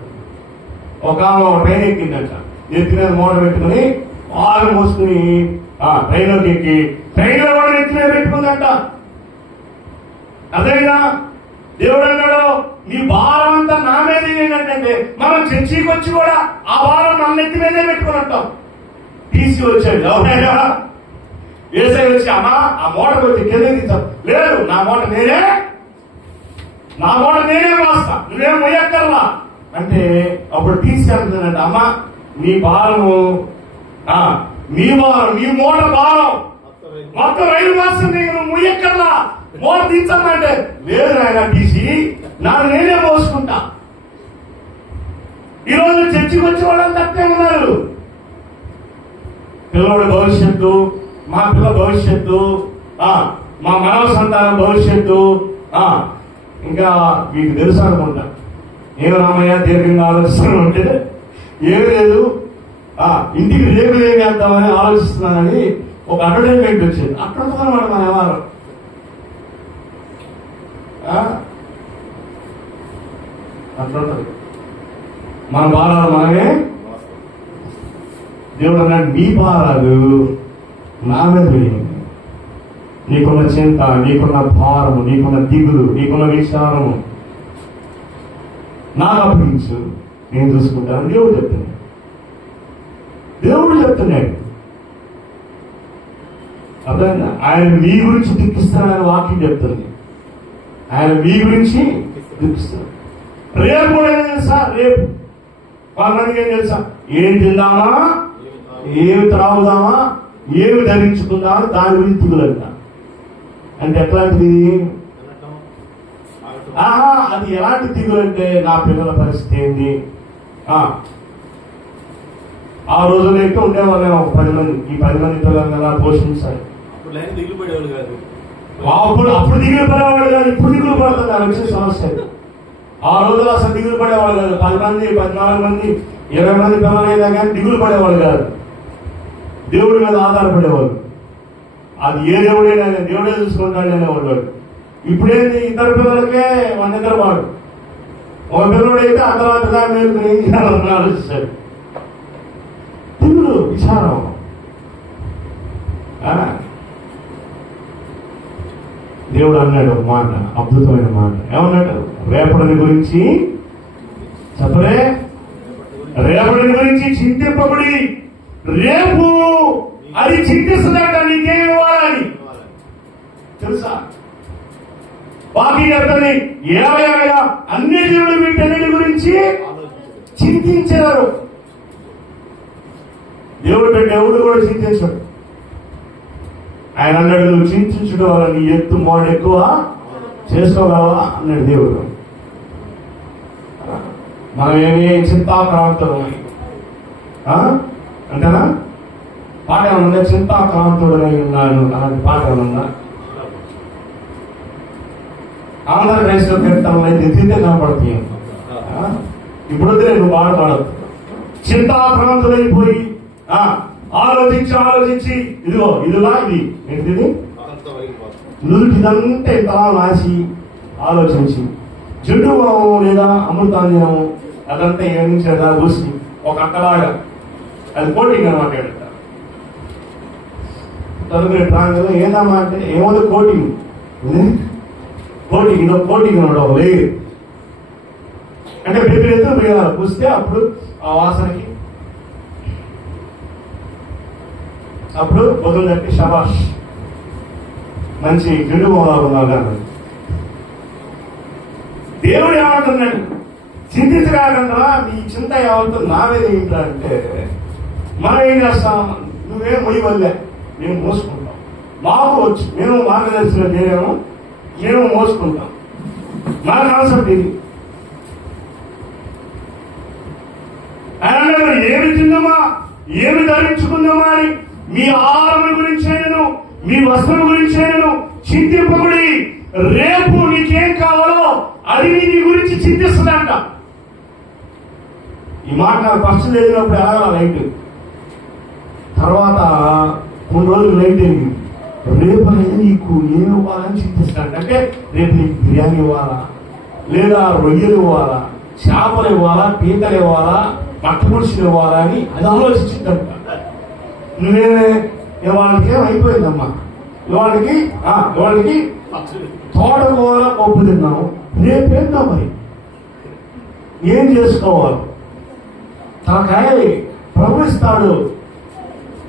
ఒక ట్రైన్ ఎక్కిందంట, నెత్తి మీద మూట పెట్టుకుని బాగా మోసుకుని ట్రైన్లోకి ఎక్కి ట్రైన్లో కూడా నెత్తి మీద పెట్టుకుందంట. అదేగా దేవుడు అన్నాడు, నీ భారం అంతా నా మీద ఏంటంటే మనం చర్చికి వచ్చి కూడా ఆ భారం మన నెత్తి మీదే పెట్టుకుని ఉంటాం. తీసి వచ్చాడు ఎవరైనా ఏసై వచ్చి అమ్మా ఆ మూట వచ్చి కింద తీసాం. లేదు, నా మూట నేనే రాస్తా, నువ్వేం మొయ్యక్కర్లా అంటే అప్పుడు తీసుకెళ్తుందంట. అమ్మా నీ భారము, నీ భారం, నీ మూట భారం మొత్తం రైలు రాస్తుంది, నువ్వు మొయ్యక్కర్లా, మూట తీర్చమంటే లేదు ఆయన తీసి నాకు నేనే మోసుకుంటా. ఈరోజు చర్చికి వచ్చే వాళ్ళంతా తక్కువే ఉన్నారు. పిల్లవాడి భవిష్యత్తు, మా పిల్ల భవిష్యత్తు, మా మానవ సంతానం భవిష్యత్తు, ఇంకా మీకు తెలుసు అనుకుంటా. ఏం రామయ్య దీర్ఘంగా ఆలోచిస్తాను అంటే ఏమి లేదు, ఇంటికి రేపు ఏం చేద్దామని ఆలోచిస్తున్నానని ఒక అడ్వర్టైజ్మెంట్ వచ్చింది. అక్కడ అనమాట మన వ్యవహారం. అట్లుంటది మన భారాలు మనమే. దేవుడు అన్నాడు, నీ భారాలు నా మీద వేయండి. నీకున్న చింత, నీకున్న భారము, నీకున్న దిగులు, నీకున్న విచారము నాకు అప్పగించు, నేను చూసుకుంటాను. దేవుడు చెప్తున్నాడు. అర్థమైందా? ఆయన మీ గురించి దుఃఖిస్తానని వాక్యం చెప్తుంది. ఆయన మీ గురించి దుఃఖిస్తాడు. రేపు కూడా ఏం తెలుసా? రేపు కొంతమందికి ఏం తెలుసా? ఏం తిందామా, ఏమి త్రాగుదామా, ఏమి ధరించుకుందామా, దాని గురించి దిగులంట. అంటే ఎట్లాంటిది? అది ఎలాంటి దిగులంటే నా పిల్లల పరిస్థితి ఏంది. ఆ రోజుల్లో ఎక్కువ ఉండేవాళ్ళేమో 10 మంది. ఈ 10 మంది పిల్లల్ని ఎలా పోషించాలి. అప్పుడు దిగులు పడేవాళ్ళు కాదు. ఇప్పుడు దిగులు పడుతుంది. ఆ విషయం సమస్య. ఆ రోజుల్లో అసలు దిగులు పడేవాళ్ళు కాదు. 10 మంది, 14 మంది, 20 మంది పిల్లలైనా కానీ దిగులు పడేవాళ్ళు కాదు. దేవుడి మీద ఆధారపడేవాళ్ళు. అది ఏ దేవుడైనా దేవుడే చూసుకుంటాడు అనేవాళ్ళు. ఇప్పుడేంటి, ఇద్దరు పిల్లలకే మన ఇద్దరు వాడు. ఒక పిల్లడైతే అర్ధరాత్రిగా మేలుకుని ఏం చేయాలని ఆలోచిస్తాడు. దిగులు, విచారం. దేవుడు అన్నాడు ఒక మాట, అద్భుతమైన మాట. ఏమన్నాడు? రేపటిని గురించి చెప్పలే, రేపటిని గురించి చింతింపబడి రేపు అది చింతిస్తుందట. నీకేమి ఇవ్వాలని తెలుసా? బాకీ చెప్తుంది. ఏమైనా అన్ని జీవులు వీటన్నిటి గురించి చింతించారు. దేవుడు కూడా చింతించాడు. ఆయన అన్నాడు, నువ్వు చింతించడం వల్ల నీ ఎత్తు మోడ ఎక్కువ చేసుకోగలవా అన్నాడు దేవుడు. మనం ఏమి చింతాక్రాంతుడు అంటేనా? పాట ఏమన్నా చింతాక్రాంతుడై ఉన్నాను అలాంటి పాట ఏమన్నా? ఆంధ్ర క్రైస్తవ కీర్తనలు అయితే ఎత్తితే కనపడుతుంది. ఇప్పుడు వద్దే నువ్వు పాట పాడదు. చింతాక్రాంతులైపోయి ఆలోచించి ఇదిగో ఇదిలా ఇది ఏంటిది నుదుటిదంతా ఇంతలా రాసి ఆలోచించి జుట్టు లేదా అమృతాంజనం అదంతా ఏమించేదా పూసి ఒక అక్కలాగా అది కోటింగ్ అనమాట. తదుపరి ప్రాంగంలో ఏదమ్మా అంటే ఏమో కోటింగ్ ఇదో కోటింగ్ అనమాట. లేదు అంటే ప్రతి ఎత్తు వేయాలి పూస్తే అప్పుడు ఆ వాసనకి అప్పుడు వదులు తప్పి షబాష్ మంచి గిడు ఉన్నాగా. దేవుడు ఏమంటున్నాడు? చింతించగాకుండా నీ చింత ఏమంటూ నావేది ఏంటా అంటే మనం ఏం చేస్తాం? నువ్వేం మొయ్యి వల్లే మేము మోసుకుంటాం. మాకు వచ్చు, మేము మార్గదర్శనం చేయలేము, మేము మోసుకుంటాం. మన కాన్సెప్ట్ ఇది. ఆయన ఏమి తిందామా, ఏమి ధరించుకుందామా అని మీ ఆహారం గురించైనను మీ వస్త్రం గురించైనను చింతింపబడి రేపు నీకేం కావాలో అది నీ గురించి చింతిస్తుందంట. ఈ మాట నాకు ఫస్ట్ చదివినప్పుడు ఎలాగ లైట్, తర్వాత కొన్ని రోజులు లైట్ అయింది. రేపు అనేది నీకు ఏమి ఇవ్వాలని చింతిస్తాడు. అంటే రేపు నీకు బిర్యానీ ఇవ్వాలా, లేదా రొయ్యలు ఇవ్వాలా, చేపలు ఇవ్వాలా, పీతలు ఇవ్వాలా, మట్టి పురుషులు ఇవ్వాలా అని అది ఆలోచించిందంట. నువ్వేమే ఇవాళకి ఏమైపోయిందమ్మా, ఇవాళకి తోటకూర పప్పు తిన్నావు, రేపేంటో మరి ఏం చేసుకోవాలి? తనకాయ ప్రభు ఇస్తాడు,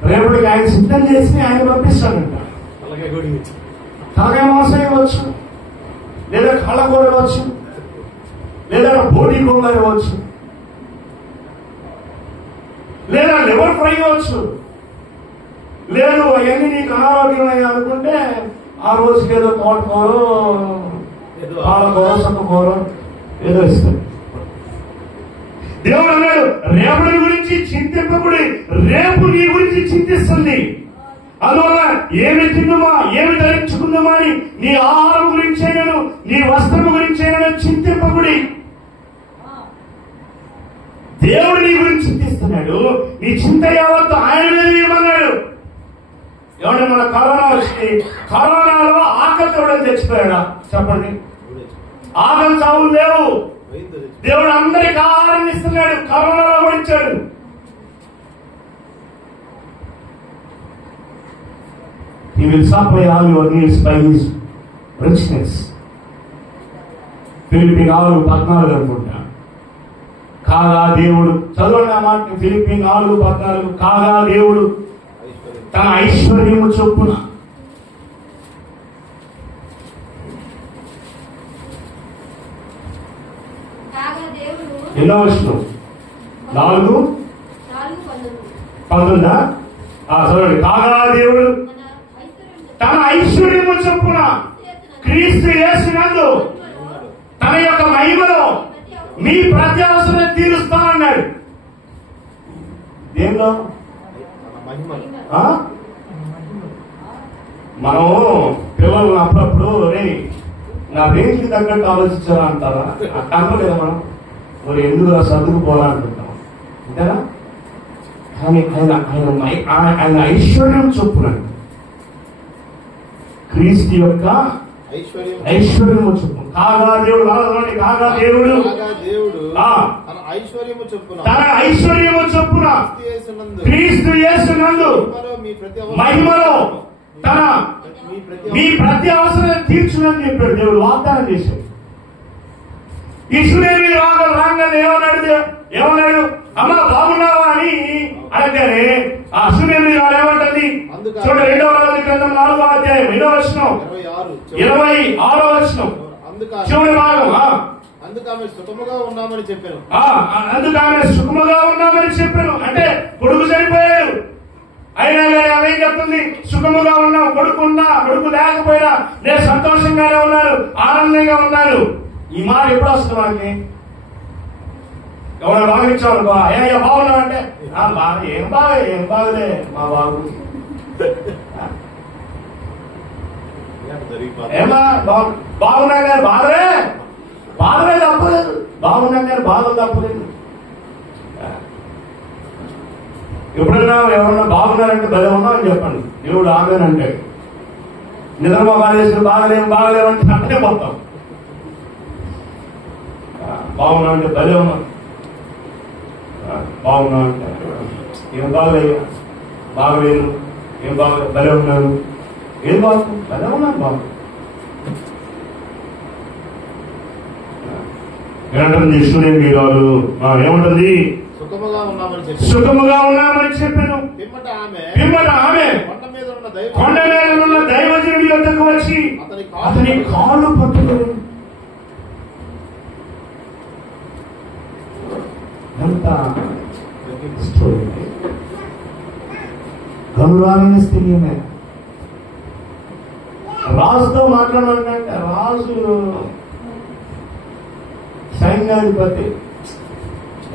రేపటికి ఆయన సిద్ధం చేసి ఆయన పంపిస్తాడంట. తలకాయ మాంసం ఇవ్వచ్చు, లేదా కళ్ళకూర ఇవ్వచ్చు, లేదా బోటి కూర ఇవ్వచ్చు, లేదా లివర్ ఫ్రై ఇవ్వచ్చు. లేదు అవన్నీ నీకు అనారోగ్యమని అనుకుంటే ఆ రోజుకి ఏదో తోటకూర, పాలకూర, సొక్కకూర ఏదో ఇస్తాడు. దేవుడు అన్నాడు, రేపటి గురించి చింతింపబడి రేపు నీ గురించి చింతిస్తుంది. అందువల్ల ఏమి తిందామా, ఏమి ధరించుకుందామా అని నీ ఆహారం గురించైనను నీ వస్త్రం గురించైనా చింతింపబడి దేవుడు నీ గురించి చింతిస్తున్నాడు. నీ చింత యావత్తు ఆయన మీద ఇవ్వమన్నాడు. ఏమంటే మన కరోనా వచ్చి కరోనాలో ఆకలితో చచ్చిపోయాడా? చెప్పండి. ఆకలి చావులు లేవు. దేవుడు అందరికి ఆహారం ఇస్తున్నాడు. కరోనాలో కూడా ఇచ్చాడు. He will supply all your needs by his richness. Philippi 4:14 అనుకుంటా. కాగా దేవుడు, చదవండి ఆ మాట, ఫిలిప్పీ 4:14. కాగా దేవుడు తన ఐశ్వర్యము చొప్పున ఎన్నో వచ్చిన 4:19. చదవండి. కాగా దేవుడు తన ఐశ్వర్యము చొప్పున క్రీస్తు యేసునందు తన యొక్క మహిమలో మీ ప్రతి అవసరం తీరుస్తానన్నాడు. దేంట్లో? మనం పిల్లలు అప్పుడప్పుడు నా రేంజ్కి తగ్గట్టు ఆలోచించారా అంటారా? అంటలేదా మనం? మరి ఎందుకు సర్దుకుపోవాలనుకుంటాం అంతేనా? కానీ ఆయన ఐశ్వర్యం చొప్పునండి, క్రీస్తు యొక్క ఐశ్వర్యము చొప్పున. కాగా దేవుడు, కాగా దేవుడు తన ఐశ్వర్యము చొప్పున క్రీస్తు యేసునందు మహిమలో తన మీ ప్రతి అవసరం తీర్చునని చెప్పాడు. దేవుడు వాగ్దానం చేశాడు. ఈ సురేమి రాగానే ఏమన్నాడు? అమ్మా బాగున్నావా అని అనగానే ఆ సురేమి రాడు ఏమంటుంది? చూడండి, 2వ గ్రంథం 4వ అధ్యాయం 2వ వచనం, 26వ వచనం చివరి భాగం. అందుకు ఆమె సుఖముగా ఉన్నామని చెప్పాను. అంటే కొడుకు చనిపోయాడు, అయినా కానీ ఆమె ఏం చెప్తుంది? సుఖముగా ఉన్నాం, కొడుకు లేకపోయినా నేను సంతోషంగానే ఉన్నాను, ఆనందంగా ఉన్నాను. ఈ మాట ఎప్పుడు వస్తుంది మనకి? ఎవరైనా బాగా ఇచ్చామనుకో, అయ్యా బాగున్నావంటే ఏం బాగలే మా బాబు, ఏమా బాగున్నా కానీ బాధలే తప్పలేదు, బాగున్నా కానీ బాధలు తప్పలేదు. ఎప్పుడైనా ఎవరన్నా బాగున్నారంటే భలే ఉన్నావు అని చెప్పండి, దేవుడు ఆమెనంటే. నిద్రమా బాధేసిన బాగలేమంటే అంటే మొత్తం బాగున్నావు అంటే భలే ఉన్నాం, బాగున్నావు అంటే ఏం బాగలేదు, ఏం భలే ఉన్నాను, ఏం భలే ఉన్నాను బాగు. ఏమంటుంది సూర్యం గీరాలు? ఏముంటుంది? సుఖముగా ఉన్నామని చెప్పాను. పిమ్మట ఆమె కొండ మీద ఉన్న దైవజనుడి వద్దకు వచ్చి అతని కాళ్ళు పట్టుకొని, ఎంత స్టోరీ! గౌరవమైన స్త్రీ ఆమె. రాజుతో మాట్లాడాలంటే రాజు సైన్యాధిపతి,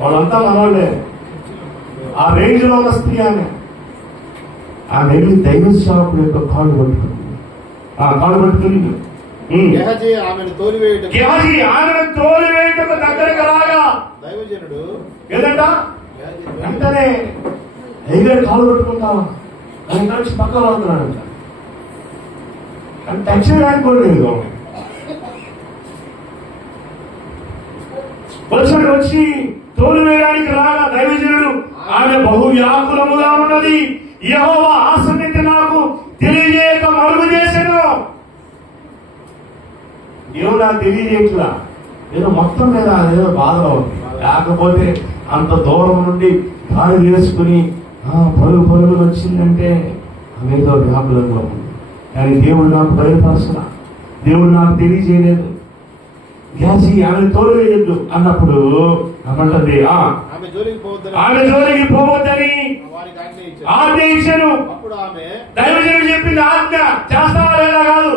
వాళ్ళంతా మనోళ్ళే. ఆ రేంజ్ లో ఉన్న స్త్రీ ఆమె వెళ్ళి దైవ సేవకుడు యొక్క కాళ్ళు పట్టుకుంది. గెహజీ ఆమెను తోలివేయుటకు దగ్గరకు రాగా దైవజనుడు ఏదంట వెంటనే అయ్యగారు కాళ్ళు పట్టుకుంటావా అని కలిసి పక్కన అవుతున్నాడంట. అని టచ్ చేయడానికి కూడా లేదు. వచ్చి తోలు వేయడానికి రాగా దైవజనుడు ఆమె బహు వ్యాకులముగా ఉన్నది, యెహోవా ఆ సంగతి నాకు తెలియజేయక మరుగు చేశాను. దేవుడు నాకు తెలియజేయట్లా, ఏదో మొత్తం మీద ఏదో బాధలో ఉంది. లేకపోతే అంత దూరం నుండి దారి వేసుకుని పరుగులు వచ్చిందంటే అవేదో వ్యాకులంగా ఉంది. కానీ దేవుడు నాకు బయలుపరచలా, దేవుడు నాకు తెలియజేయలేదు. గ్యాసి ఆమె తోలు వేయద్దు అన్నప్పుడు ఏమంటుంది? ఆమె జోలికి పోవద్దని ఆజ్ఞ ఇచ్చాను. దైవజనుడు చెప్పింది ఆజ్ఞ చేస్తావా లేదా కాదు.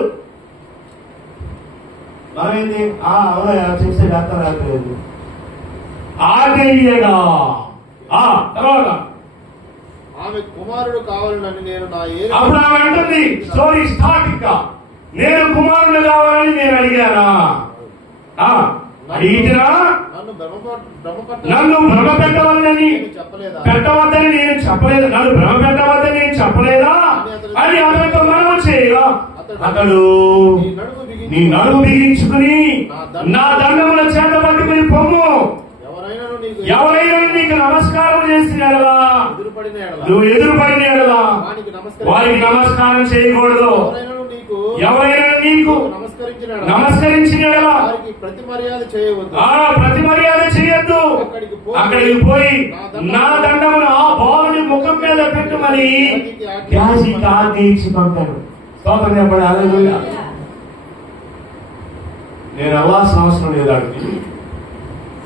మనమేంటి అవునా చేస్తే చేస్తారా లేదు, ఆజ్ఞ ఇయ్యగా తర్వాత ఆమె కుమారుడు కావాలని నేను అప్పుడు ఆమె అంటుంది, స్టోరీ స్టార్ట్. ఇంకా నేను కుమారుడు కావాలని నేను అడిగానా? అడిగినా నన్ను భ్రమ పెట్టవద్దని నేను చెప్పలేదు, నన్ను భ్రమ పెట్టవద్దని నేను చెప్పలేదా అని అతనితో మనము చేయగా అతడు నీ నడుము బిగించుకుని నా దండముల చేత పట్టుకుని పొమ్ము, ఎవరైనా నీకు నమస్కారం చేసిన ఎడలా నువ్వు ఎదురుపడిన ఎడలా వారికి నమస్కారం చేయకూడదు, ఎవరైనా నీకు నమస్కరించిన ఎడలా ప్రతి మర్యాద చేయొద్దు, అక్కడికి పోయి నా దండమును ఆ బాలుని ముఖం మీద పెట్టుమని గ్యాసికి ఆజ్ఞ ఇచ్చి పంపాడు. స్తోత్రం చెప్పండి, హల్లెలూయా. నేను అవ్వాల్సిన అవసరం లేదండి,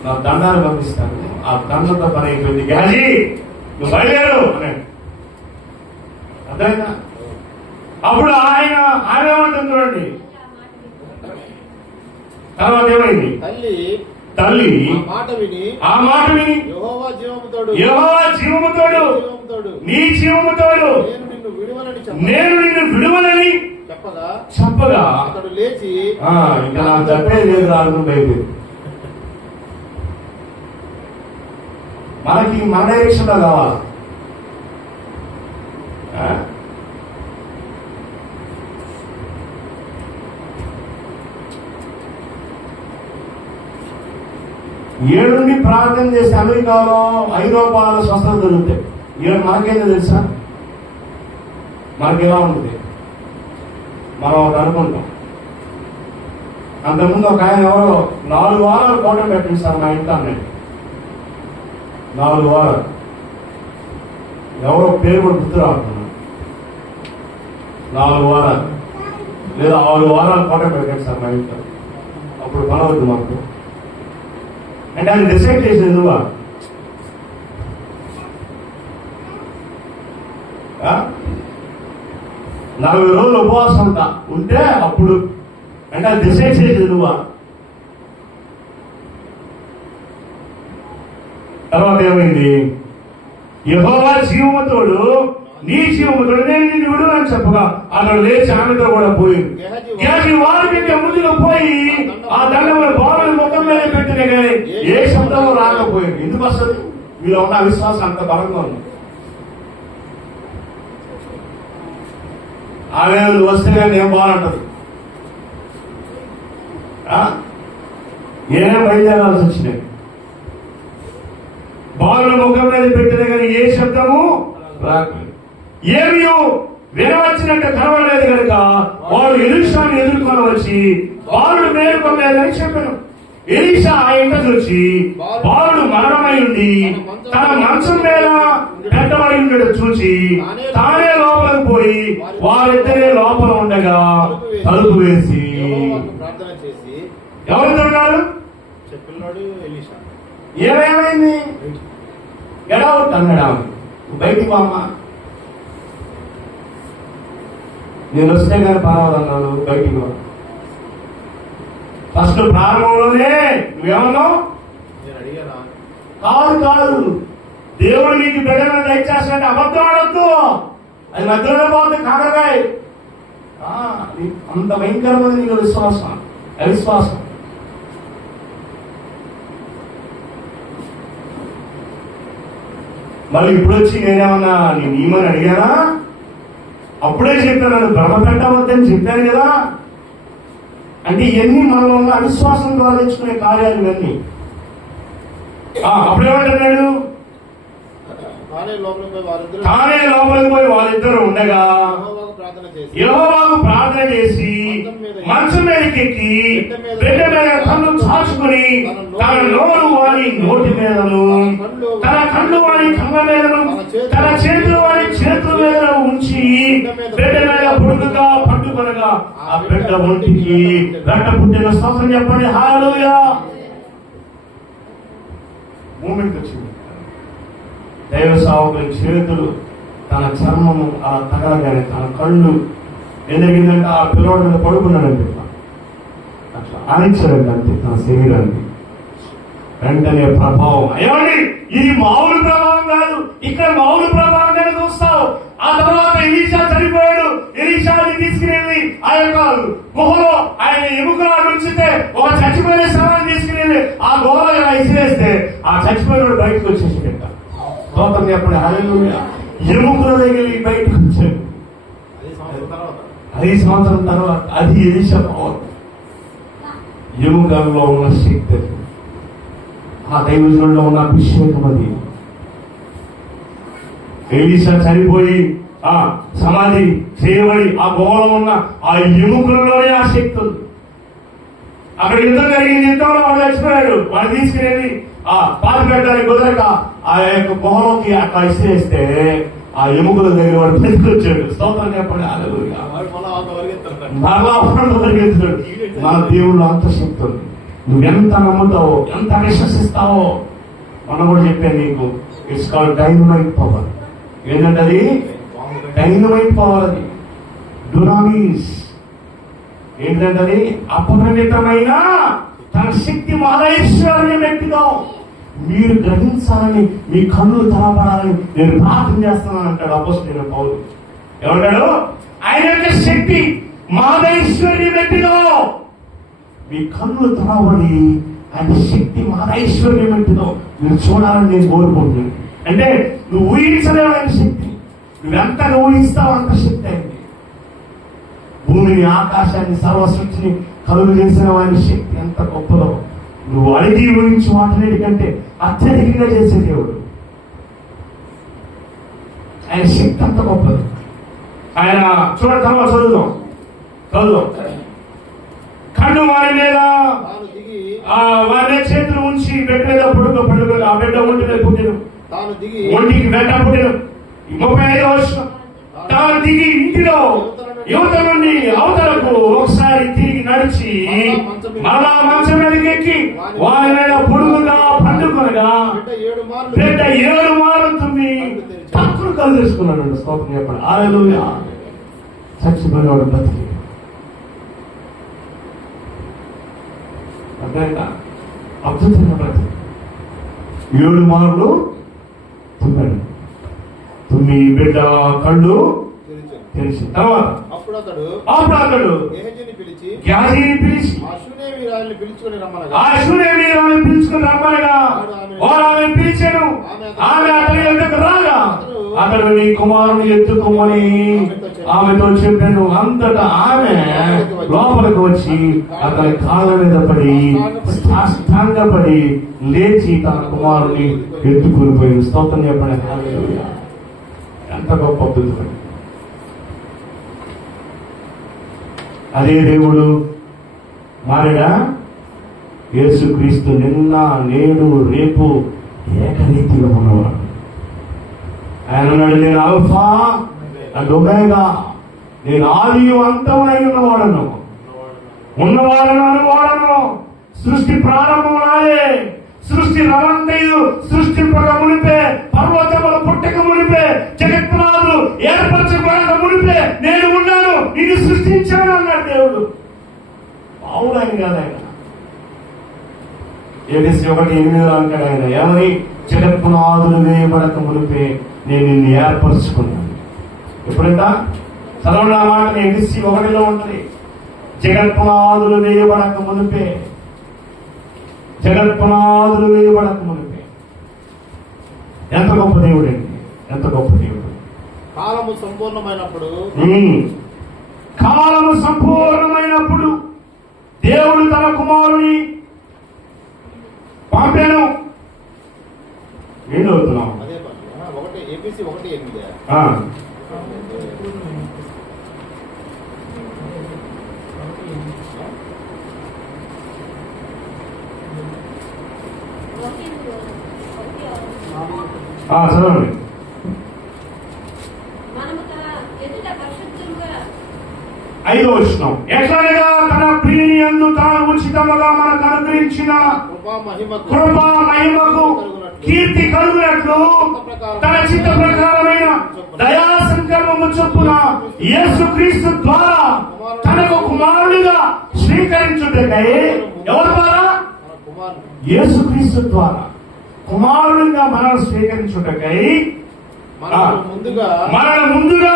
నా దండాలు పంపిస్తాను, ఆ దండంతో పని అయిపోయింది. గ్యాజీ నువ్వు బయలుదేరు అన్నాడు. అర్థమైందా? అప్పుడు ఆయన ఏమంటుంది చూడండి, తర్వాత ఏమైంది? తల్లి ఆ మాట విని యెహోవా జీవముతోడు నీ జీవముతోడు నేను నిన్ను విడువలని చెప్పగా అతడు లేచి ఇంకా నాకు చెప్పేది లేదు రాదు. బయట మనకి మన డైరెక్షన్ లో కావాలి. ఏడుండి ప్రార్థన చేస్తే అమెరికాలో ఐరోపాలో స్వస్థత దొరుకుతాయి. ఏడు మనకేందో తెలుసా? మనకెలా ఉంటుంది? మనం ఒకటి అనుకుంటాం. అంతకుముందు ఒక ఆయన ఎవరో 4 వారాలు కోటం పెట్టింది సార్ మా ఇంట్లో అన్నాడు. 4 వారాలు ఎవరో పేరు కూడా గుర్తు రావుతున్నాడు. 4 వారాలు లేదా 6 వారాలు కోటం పెట్టండి సార్ మా ఇంట్లో, అప్పుడు పనవద్దు మాకు అంటే ఆయన డిసైడ్ చేసేది నువ్వా? 40 రోజులు ఉపవాసం ఉంటే అప్పుడు అంటే అది డిసైడ్ చేసేది నువ్వా? తర్వాత ఏమైంది? యెహోవా జీవముతోడు నీ జీవముతోడు నేను నిన్ను విడునని చెప్పగా అతడు లేచి ఆమెతో కూడా పోయింది. గేహజీ వారి కంటే ముందుకు పోయి ఆ దండములు బాబుల ముఖం మీద పెట్టిన కానీ ఏ శబ్దము రాకపోయింది. ఎందుకు వస్తుంది? మీలో ఉన్న అవిశ్వాసం అంత బలంగా ఉంది. ఆమె వస్తే కానీ ఏం బాగుంటది. నేనే బయలుదేరాల్సి వచ్చినాయి. బాలుల ముఖం మీద పెట్టిన కానీ ఏ శబ్దము రాలేదు. ఏమీ వినవచ్చినట్టు కనబడలేదు కనుక వాడు ఎలీషాను ఎదుర్కొని వచ్చి బాలుడు మేలుకోలేదని చెప్పాను. ఎలీషా ఆ ఇంట చూసి బాలుడు మరణమై ఉండి తన మంచం మీద పెట్టబడి ఉండడం చూసి తానే లోపలికి పోయి వారిద్దరే లోపల ఉండగా తలుపు వేసి ఎవరితో ఉన్నారు? ఏమైంది? ఎడవుట్ అన్నాడు. బయటికి అమ్మా, నేను వస్తే కానీ పర్వాలన్నాడు. బయటికి ఫస్ట్ ప్రారంభంలోనే నువ్వేమన్నావు? కాదు దేవుడు నీకు బిడ్డలను దయచేస్తాడంటే అబద్ధం ఆడద్దు. అది మధ్యలో పోతుంది కాకరకాయ. అంత భయంకరమైన నీకు అవిశ్వాసం. మళ్ళీ ఇప్పుడు వచ్చి నేనేమన్నా నేను ఏమని అడిగానా? అప్పుడే చెప్పాను, నన్ను భ్రమ పెట్టవద్దని చెప్పాను కదా. అంటే ఇవన్నీ మనలో ఉన్న అవిశ్వాసం ద్వారా తెచ్చుకునే కార్యాలు ఇవన్నీ. అప్పుడేమంటున్నాడు? తానే లోపలికి పోయి వాళ్ళిద్దరు ఉండగా యెహోవాకు ప్రార్థన చేసి మంచం మీదకి ఎక్కి బిడ్డ మీద కళ్ళు చాచుకుని తన నోరు వాడి నోటి మీదను తన కళ్ళు వాడి కళ్ళ మీదను తన చేతులు వాడి చేతుల మీద ఉంచి బిడ్డ మీద పుడుకుగా పట్టుకొనగా ఆ బిడ్డ ఒంటికి గడ్డ పుట్టిన స్తోత్రం చెప్పండి. హల్లెలూయా. మూమెంట్ వచ్చింది. దైవ సేవకుల చేతులు తన చర్మము అలా తగలగానే తన కళ్ళు ఎదిగిందంటే ఆ పిల్లవాడి మీద పడుకున్నాడంటే అట్లా ఆనించాడంటే అంతే తన శరీరానికి. వెంటనే ప్రభావం. ఏమండి, ఇది మామూలు ప్రభావం కాదు. ఇక్కడ మామూలు ప్రభావంగానే చూస్తావు. ఆ తర్వాత ఎలీషా చనిపోయాడు. ఎలీషాని తీసుకునేది ఆ యొక్క గుహలో ఆయన ఎముకలా ఉంచితే ఒక చచ్చిపోయిన శవాన్ని తీసుకునేది ఆ గుహలో ఇలా ఇసిరేస్తే ఆ చచ్చిపోయినోడు బయటకు వచ్చేసి స్తోత్రం చెప్పండి. హల్లెలూయా. ఎముకల దగ్గర బయటకు వచ్చాడు. 5 సంవత్సరం తర్వాత అది ఎలీషా పవర్. ఎముకల్లో ఉన్న శక్తి, ఆ దైవజనుల్లో ఉన్న అభిషేకం. అది ఎలీషా చనిపోయి ఆ సమాధి చేయబడి ఆ గుహలో ఉన్న ఆ ఎముకలలోనే ఆ శక్తి ఉంది. అక్కడ యుద్ధం జరిగింది. యుద్ధంలో వాడు చచ్చిపోయాడు. వాడు తీసుకునేది ఆ పాత పెట్టడానికి కుదరక ఆ యొక్క గుహలోకి అట్లా ఇసిరేస్తే ఆ ఎముకల దగ్గర వాడు బతికొచ్చాడు. స్తోత్రం చెప్పండి. హల్లెలూయా. మరలా పరిగెత్తాడు. మన దేవుళ్ళు అంత శక్తి ఉంది. నువ్వెంత నమ్ముతావో, ఎంత విశ్వసిస్తావో. మనం కూడా చెప్పాను నీకు, ఇట్స్ కాల్డ్ డైనమైట్ పవర్. ఏంటంటే అది డైనమైట్ పవర్. అది డునామిస్. ఏంటంటే అది అపరిమితమైన తన శక్తి మహైశ్వర్యం ఎట్టిదో మీరు గ్రహించాలని, మీ కన్నులు తెరవబడాలని నేను ప్రార్థన చేస్తున్నాను అంటాడు అపోస్తలుడైన పౌలు. ఏమంటాడు? ఆయన యొక్క శక్తి మహైశ్వర్యం ఎట్టిదో మీ కన్నులు తెరవబడి ఆయన శక్తి మహైశ్వర్యం ఎట్టిదో మీరు చూడాలని నేను కోరుకుంటున్నాను. అంటే నువ్వు ఊహించలేవు ఆయన శక్తి. నువ్వెంతగా ఊహిస్తావు అంత శక్తి అయింది. భూమిని, ఆకాశాన్ని, సర్వసృష్టిని కలుగు చేసిన ఆయన శక్తి ఎంత గొప్పదో నువ్వు అడిగి ఊహించి వాటిని కంటే అత్యధికంగా చేసే దేవుడు. ఆయన శక్తి అంత గొప్పది. ఆయన చూడండి, తర్వాత చదువుదాం. కన్ను వారి మీద వారి చేతులు ఉంచి బిడ్డ మీద పండుగ ఆ బిడ్డ ఒంటి మీద పుట్టిన ఒంటికి బిడ్డ పుట్టిన 35 వర్షం తాను దిగి ఇంటిలో యువత నుండి అవతలకు ఒకసారి తిరిగి నడిచి మరలా మంచం మీదకి ఎక్కి వారి మీద పొడుగుగా పండుకొనగా బిడ్డ 7 మార్లు తుమ్మి తక్కువ కలు తీసుకున్నాడు. స్తోత్రం చెప్పండి. హల్లెలూయా. చచ్చిపోయినవాడు బతికి. అర్థమైందా? అద్భుతంగా బ్రతికి 7 మార్లు తుమ్మాడు. తుమ్మి బిడ్డ కళ్ళు తెలిసి తర్వాత అప్పుడు అతడు గేహజీని పిలిచి ఆ షూనేమి రాజుని పిలుచుకొని రమ్మనగా వాడు ఆమె పిలిచాడు. ఆమె అతని ఎదుకు రాగా అతడు నీ కుమారుని ఎత్తుకోమని ఆమెతో చెప్పాను. అంతటా ఆమె లోపలికి వచ్చి అతని కాళ్ళ మీద పడి సాష్టాంగపడి లేచి తన కుమారుని ఎత్తుకుని పోయింది. స్తోత్రం చెప్పండి. హల్లెలూయా. ఎంత గొప్ప అద్భుతం. అదే దేవుడు మారడా? యేసుక్రీస్తు నిన్న నేడు రేపు ఏకరీతిగా ఉన్నవాడు. ఆయన అన్నాడు, నేను ఆల్ఫా అండ్ ఒమేగా, నేను ఆదియు అంతమై ఉన్నవాడను, అనువాడను. సృష్టి ప్రారంభం నాదే. సృష్టి రవంతయు సృష్టింపక మునిపే, పర్వతములు పుట్టక మునిపే, జగత్పునాదులు ఏర్పరచబడక మునిపే నేను ఉన్నాను, ఇది సృష్టించాను అన్నాడు దేవుడు. అవును, ఆయన కాదు. ఆయన ABC 1:8 అంటాడు. ఆయన ఏమని? జగత్పునాదులు వేయబడక మునిపే నేను నిన్ను ఏర్పరచుకున్నాను. ఎప్పుడంట చదవడం ఆ మాట ABC 1లో ఉంటుంది. జగత్పునాదులు వేయబడక మునిపే, జగత్పునాదులు వేయబడక మునిపే. ఎంత గొప్ప దేవుడు అండి, ఎంత గొప్ప దేవుడు. కాలము సంపూర్ణమైనప్పుడు దేవుడు తన కుమారుని పంపాను. ఏం చదువుతున్నాం? అదే ABC 1:8. చదవండి. 5వ వచనం. ఎట్లనగా తన ప్రియుని యందు తాను ఉచితముగా మనకు అనుగ్రహించిన కృపా మహిమకు కీర్తి కలుగునట్లు తన చిత్త ప్రకారమైన దయా సంకల్పము చొప్పున యేసుక్రీస్తు ద్వారా తనకు కుమారుడిగా స్వీకరించుటకై, ఎవరి ద్వారా? యేసుక్రీస్తు ద్వారా కుమారుడిగా మనల్ని స్వీకరించుటకై మనల్ని ముందుగా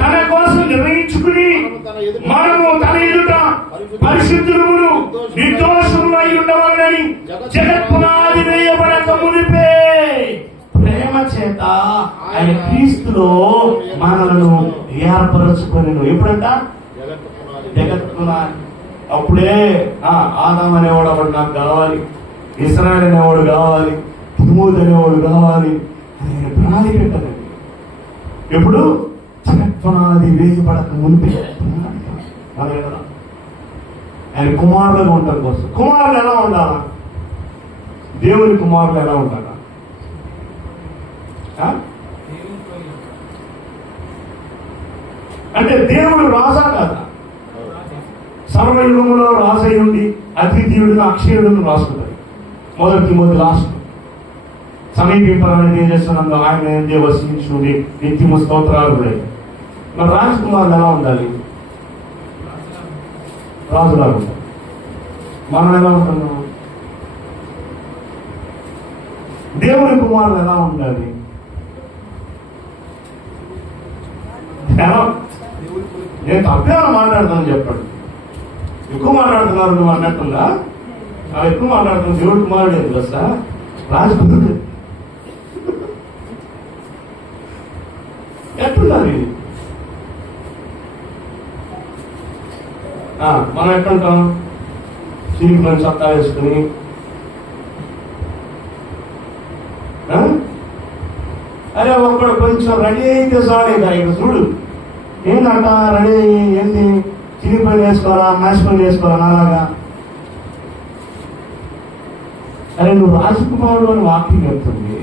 తన కోసం నిర్ణయించుకుని మనము తన ఎదుట పరిశుద్ధులను నిర్దోషములు అయి ఉండవాలని జగత్పునాది వేయబడక మునిపే ప్రేమ చేత ఆయన క్రీస్తులో మనలను ఏర్పరచుకొని. ఎప్పుడంట? జగత్పునాది. అప్పుడే ఆదాం అనేవాడు అప్పుడు నాకు కావాలి, ఇశ్రాయేలు అనేవాడు కావాలి, తిమోతి అనేవాడు కావాలి అని ప్రణాళిక పెట్టదండి. ఎప్పుడు? జగత్పునాది వేయబడక మునిపే ఆయన కుమారులుగా ఉండడం కోసం. కుమారులు ఎలా ఉండాలా? దేవుని కుమారులు ఎలా ఉండాలా? అంటే దేవుడు రాజా కాదా? సర్వయుగంలో రాజై ఉండి అద్వితీయుడిగా అక్షయుడును రాసుకుంటారు. 1 తిమోతి రాష్ట్రం సమీపింపాలని తేజస్సునందు ఆయన ఎందే వసించుడి నిత్యము స్తోత్రాలు. మరి రాజకుమారులు ఎలా ఉండాలి? రాజులాగా ఉంటారు. మనం ఎలా ఉంటున్నాం? దేవుని కుమారులు ఎలా ఉండాలి? నేను తప్పేమో మాట్లాడతాను చెప్పండి. ఎక్కువ మాట్లాడుతున్నారు నువ్వు అన్నట్టుగా. ఎక్కువ మాట్లాడుతున్నావు. దేవుడి కుమారుడు ఎందుకు వస్తా? రాజకుమారుడు ఎట్లుండాలి? మనం ఎట్లుంటాం? చీపులను చొక్కా వేసుకుని అరే ఒక్కడు కొంచెం రెడీ అయితే చాలు. ఇక్కడ చూడు ఏంటంట రెడీ ఏంటి? చిన్ని పని వేసుకోవాలా, మ్యాచ్ పని వేసుకోవాలా అలాగా? అరే నువ్వు రాజకుమారుడు అని వాక్యం చెప్తుంది,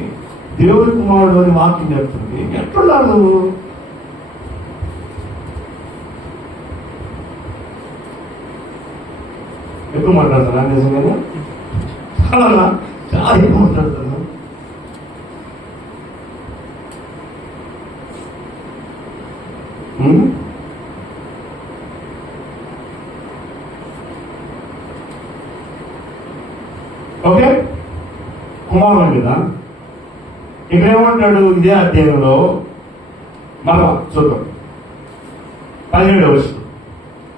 దేవుడి కుమారుడు అని వాక్యం చెప్తుంది. ఎట్లున్నావు నువ్వు? ఎక్కువ మాట్లాడుతున్నా నిజంగానే? చాలా చాలా ఎక్కువ మాట్లాడుతున్నా. కుమారుల మీద. ఇక్కడ ఏమంటాడు ఇదే అధ్యాయంలో మరలా చూద్దాం 17వ వచనం.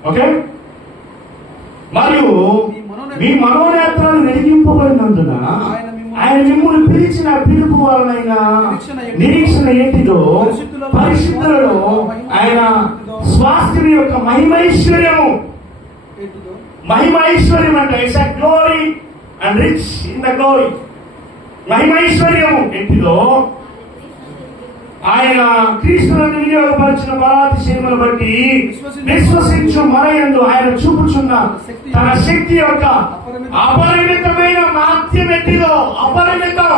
ఓకే, మరియు మీ మనోనేత్రాలు వెలిగింపబడినందున ఆయన మిమ్మల్ని పిలిచిన పిలుపు వలన నిరీక్షణ ఏంటిదో పరిశుద్ధులలో ఆయన స్వాస్థ్యం యొక్క మహిమైశ్వర్యము. మహిమైశ్వర్యం అంటే it's a glory and rich in the glory. మహిమైశ్వర్యము ఏంటిదో ఆయన క్రీస్తులను వినియోగపరిచిన బలాతిశయమును బట్టి విశ్వసించు మన యందు ఆయన చూపుచున్న తన శక్తి యొక్క అపరిమితమైన మహత్యం ఎట్టిదో. అపరిమితం,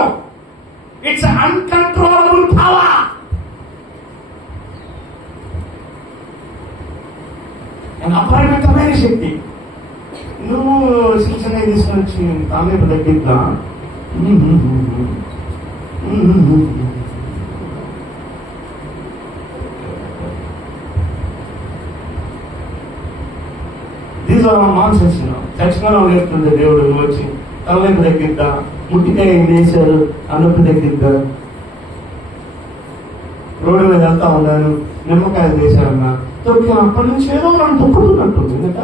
ఇట్స్ అన్కంట్రోలబుల్ పవర్. అపరిమితమైన శక్తి. నువ్వు శిక్షణ తీసుకొని వచ్చి తామే తగ్గిద్దా? చచ్చిపోయిన చెప్తుంది దేవుడు. నువ్వు వచ్చి తలనొప్పి తగ్గిద్దా, ముట్టికాయ వేశారు ఆ నొప్పి తగ్గిద్దా, రోడ్డు మీద వెళ్తా ఉన్నాను నిమ్మకాయలు వేశారన్నా తొక్కి అప్పటి నుంచి ఏదో నన్ను తొక్కుతున్నట్టుంది. ఎందుక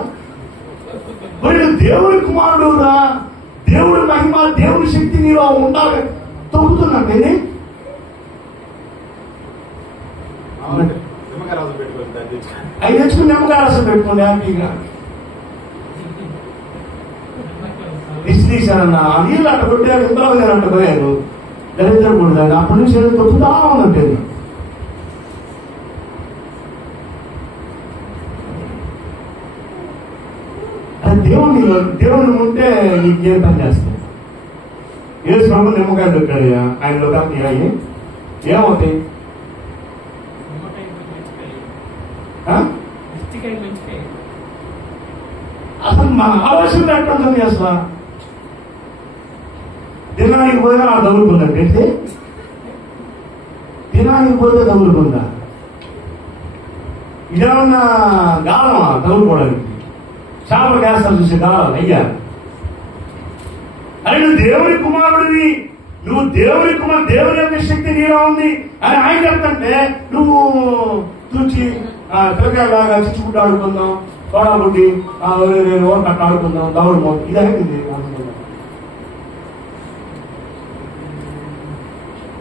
మరి దేవుడి కుమారుడు రా, దేవుడి మహిమ దేవుడి శక్తి నీలో ఉండాలి. తొక్కుతున్నట్టు అవి తెచ్చుకుని నిమ్మకాయ రసం పెట్టుకోండి హ్యాపీగా. ఇచ్చి తీశానన్నా ఆ నీళ్ళు అట్ట కొట్టారు, ఇంతలో అట్ట పోయాను దరిద్రం కూడా. అప్పటి నుంచి ఏదో తొక్కుతా ఉన్నట్టు. దేవుడిని ఉంటే నీకేం పని చేస్తాయి? ఏ శ్రమ నిమ్మకాయలు దొరికాడయ్యా ఆయనలో కాదు ఏమవుతాయి? అసలు మన ఆలోచన ఎట్లుంటుంది? అసలు తినడానికి పోయినా ఆ తగులుకుందంటే ఏంటి? తినడానికి పోతే తగులుకుందా? ఇదేమన్నా గాలమా తగులుకోవడానికి? చేపలు వేస్తాను చూసే కావాలి అయ్యా. అరే నువ్వు దేవుడి కుమారుడివి, నువ్వు దేవుడి కుమారు, దేవుడి యొక్క శక్తి నీలో ఉంది అని ఆయన చెప్తుంటే నువ్వు చూచి పిల్లకాయలాగా చిచ్చుకుంటూ ఆడుకుందాం, తోడబుడ్డి అట్లా ఆడుకుందాం, దౌడు ఇదైంది.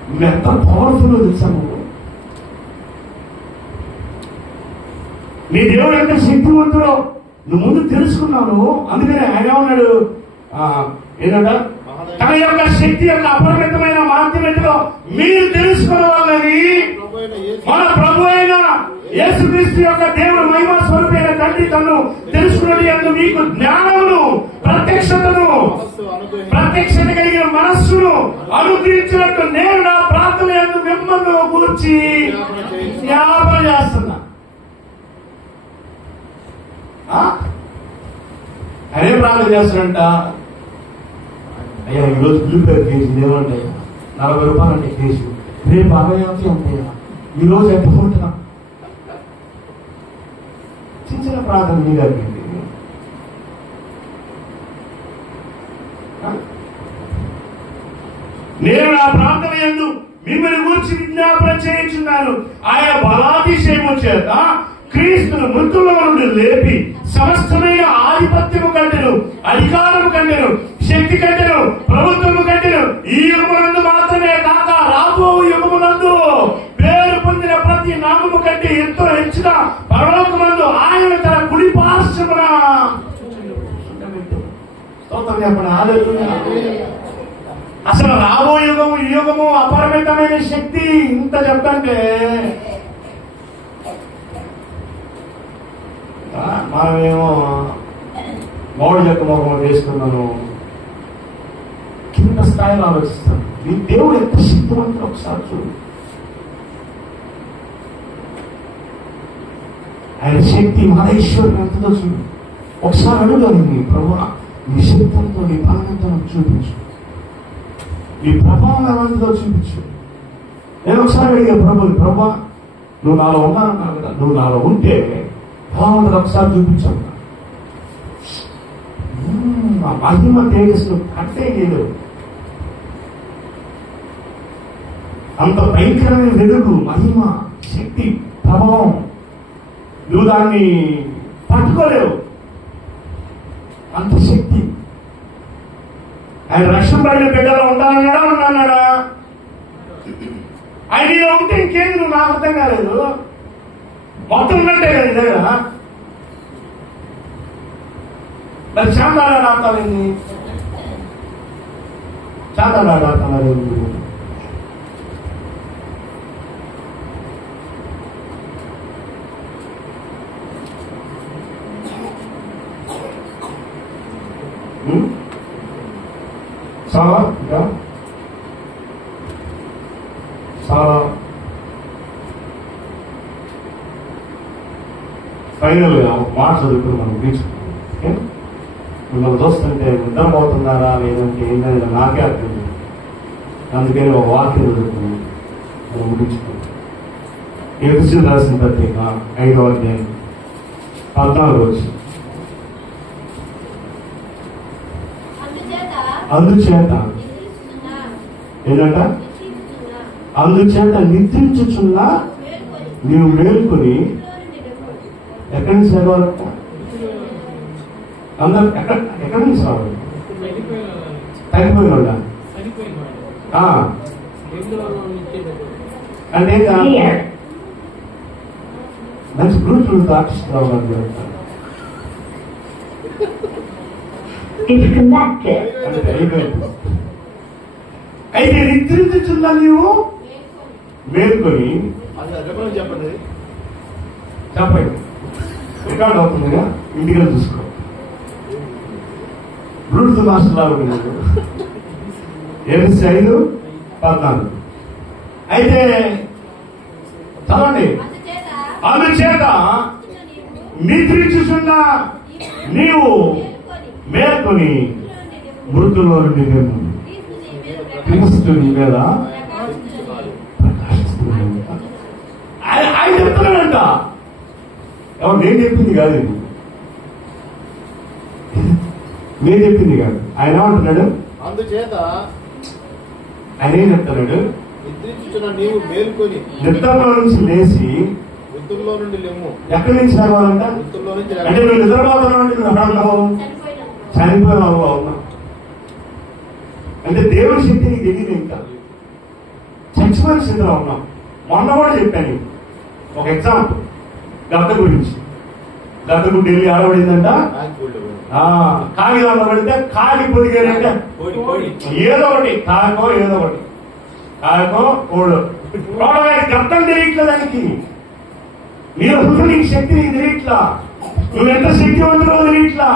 నువ్వు ఎంత పవర్ఫుల్ తెలుసా? నువ్వు నీ దేవుడు ఎంత శక్తివంతుడో నువ్వు ముందు తెలుసుకున్నావు. అందుకనే ఆయన ఉన్నాడు ఏంటంట, తన యొక్క శక్తి యొక్క అపరిమితమైన మహత్యలో మీరు తెలుసుకోవాలని మన ప్రభు అయిన యేసుక్రీస్తు యొక్క దేవుడు మహిమ స్వరూపైన తండ్రి తను తెలుసుకున్నది అందుకు మీకు జ్ఞానమును ప్రత్యక్షత కలిగిన మనస్సును అనుగ్రహించినట్టు నేను నా ప్రార్థన యందు మిమ్మల్ని గురించి జ్ఞాపన చేస్తున్నా. అదే ప్రార్థన చేస్తాడంట, అయ్యా ఈరోజు బ్లూబెర్రీ కేజీ ఏమంటాయా 40 రూపాయలు అంటే కేజీ, రేపు 60 ఉంటాయా, ఈరోజు ఎంత ఉంటున్నా? చిన్న ప్రార్థన మీద నేను నా ప్రార్థన యందు మిమ్మల్ని గురించి విజ్ఞాపన చేయించున్నాను. ఆయన బలాతిశయము చేత క్రీస్తును మృతుల నుండి లేపి సమస్తమైన ఆధిపత్యము కంటెను, అధికారము కంటెను, శక్తి కంటెను, ప్రభుత్వము కంటెను ఈ యుగమునందు మాత్రమే కాక రాబో యుగమునందు పేరు పొందిన ప్రతి నామము కంటే ఎంతో హెచ్చిన పరలోకమందు ఆయన తన కుడి పార్శ్వమున అసలు రాబో యుగము ఈ యుగము అపరిమితమైన శక్తి ఇంత చెప్తంటే మనమేమో మౌడు చెక్క మొహం వేసుకున్నాను. కింద స్థాయిలో ఆలోచిస్తాను. ఈ దేవుడు ఎంత శక్తివంతుడు ఒకసారి చూడు. ఆయన శక్తి మహేశ్వరుడు ఎంతదో చూడు. ఒకసారి అడుగుతాను, నీ ప్రభు నీ శక్తితో నీ బలంతో చూపించు, నీ ప్రభావం ఎంతదో చూపించు. నేను ఒకసారి అడిగా ప్రభా నువ్వు నాలో ఉన్నానన్నావు కదా, నువ్వు నాలో ఉంటే బాగుంటుంది ఒకసారి చూపించావు. మహిమ తేజస్సు కట్టే లేదు. అంత భయంకరమైన వెలుగు, మహిమ, శక్తి, ప్రభావం. నువ్వు దాన్ని పట్టుకోలేవు. అంత శక్తి. ఆయన రక్షణ పడిన బిడ్డలో ఉండాలన్నాడా ఉన్నాడా? ఆయన ఇలా ఉంటే ఇంకేంది? నువ్వు నాకు అర్థం కాలేదు. మొత్తం ఉన్నట్టే కదా నీ దగ్గర. మరి శాంతాలు ఆడతావేంది? శాంతాలు ఆడతారు. చాలా ఇంకా చాలా ఫైనల్ గా ఒక మాట చదువుకుని మనం ముగించుకుంటాం. మిమ్మల్ని చూస్తుంటే నిద్రపోతున్నారా లేదంటే ఏంటంటే నాకే అర్థం లేదు. అందుకని ఒక వాక్యం చదువుకుని మనం ముగించుకుంటాం. ఎఫెసీయులకు రాసిన పత్రిక 5వ అధ్యాయం 14వ వచనం. అందుచేత ఏంటంట? అందుచేత నిద్రించుచున్నా నీవు మేల్కొని ఎక్కడి నుంచి చదవాలంట? అందరు ఎక్కడి నుంచి రావాలి? తగ్గిపోయిన వాళ్ళ అంటే మంచి బ్లూటూత్ ఆర్టిస్ట్ రావాలి. అయితే నిద్రించుచున్నా నీవు మేల్కొని చెప్పండి. చెప్పండి. రికార్డ్ అవుతుందిగా, ఇంటికి చూసుకో. బ్లూటూత్ మాస్టర్ లాగా 5:14. అయితే చదవండి. అందుచేత నిద్రించుచున్నా నీవు మేల్కొని మృతుల్లో నుండి మేము క్రీస్తు నీ మీద ప్రకాశిస్తున్నాడు. ఆయన చెప్తున్నాడంట. ఎవరు? నేను చెప్పింది కాదు, ఇది నేను చెప్పింది కాదు. ఆయన ఏమంటున్నాడు? అందుచేత ఆయన ఏం చెప్తున్నాడు? నిద్రించుచున్న నీవు మేల్కొని నిద్రలో నుంచి లేచి వృత్తుల్లో నుండి లెమ్ము. ఎక్కడి నుంచి రావాలంట? వృత్తుల్లో నుంచి అంటే నువ్వు నిద్రపోతున్నావు, నువ్వు ఎక్కడున్నావు? చనిపోయినావు. అవునా? అంటే దేవుడి శక్తి నీకు తెలియదు. ఇంకా చచ్చిపోయిన స్థితిలో ఉన్నాం. మొన్న కూడా చెప్పాను ఒక ఎగ్జాంపుల్, గద్ద గురించి. గద్దకు ఢిల్లీ ఆడబడిందంట. కాగిదాల్లో పడితే కాగి పొదిగారంటే ఏదో ఒకటి కాకో ఏదో ఒకటి కాకో కోడు గద్దం తెలియట్లే దానికి. నీలో నీకు శక్తి నీకు తెలియట్లా. నువ్వు ఎంత శక్తివంతులో తెలియట్లా.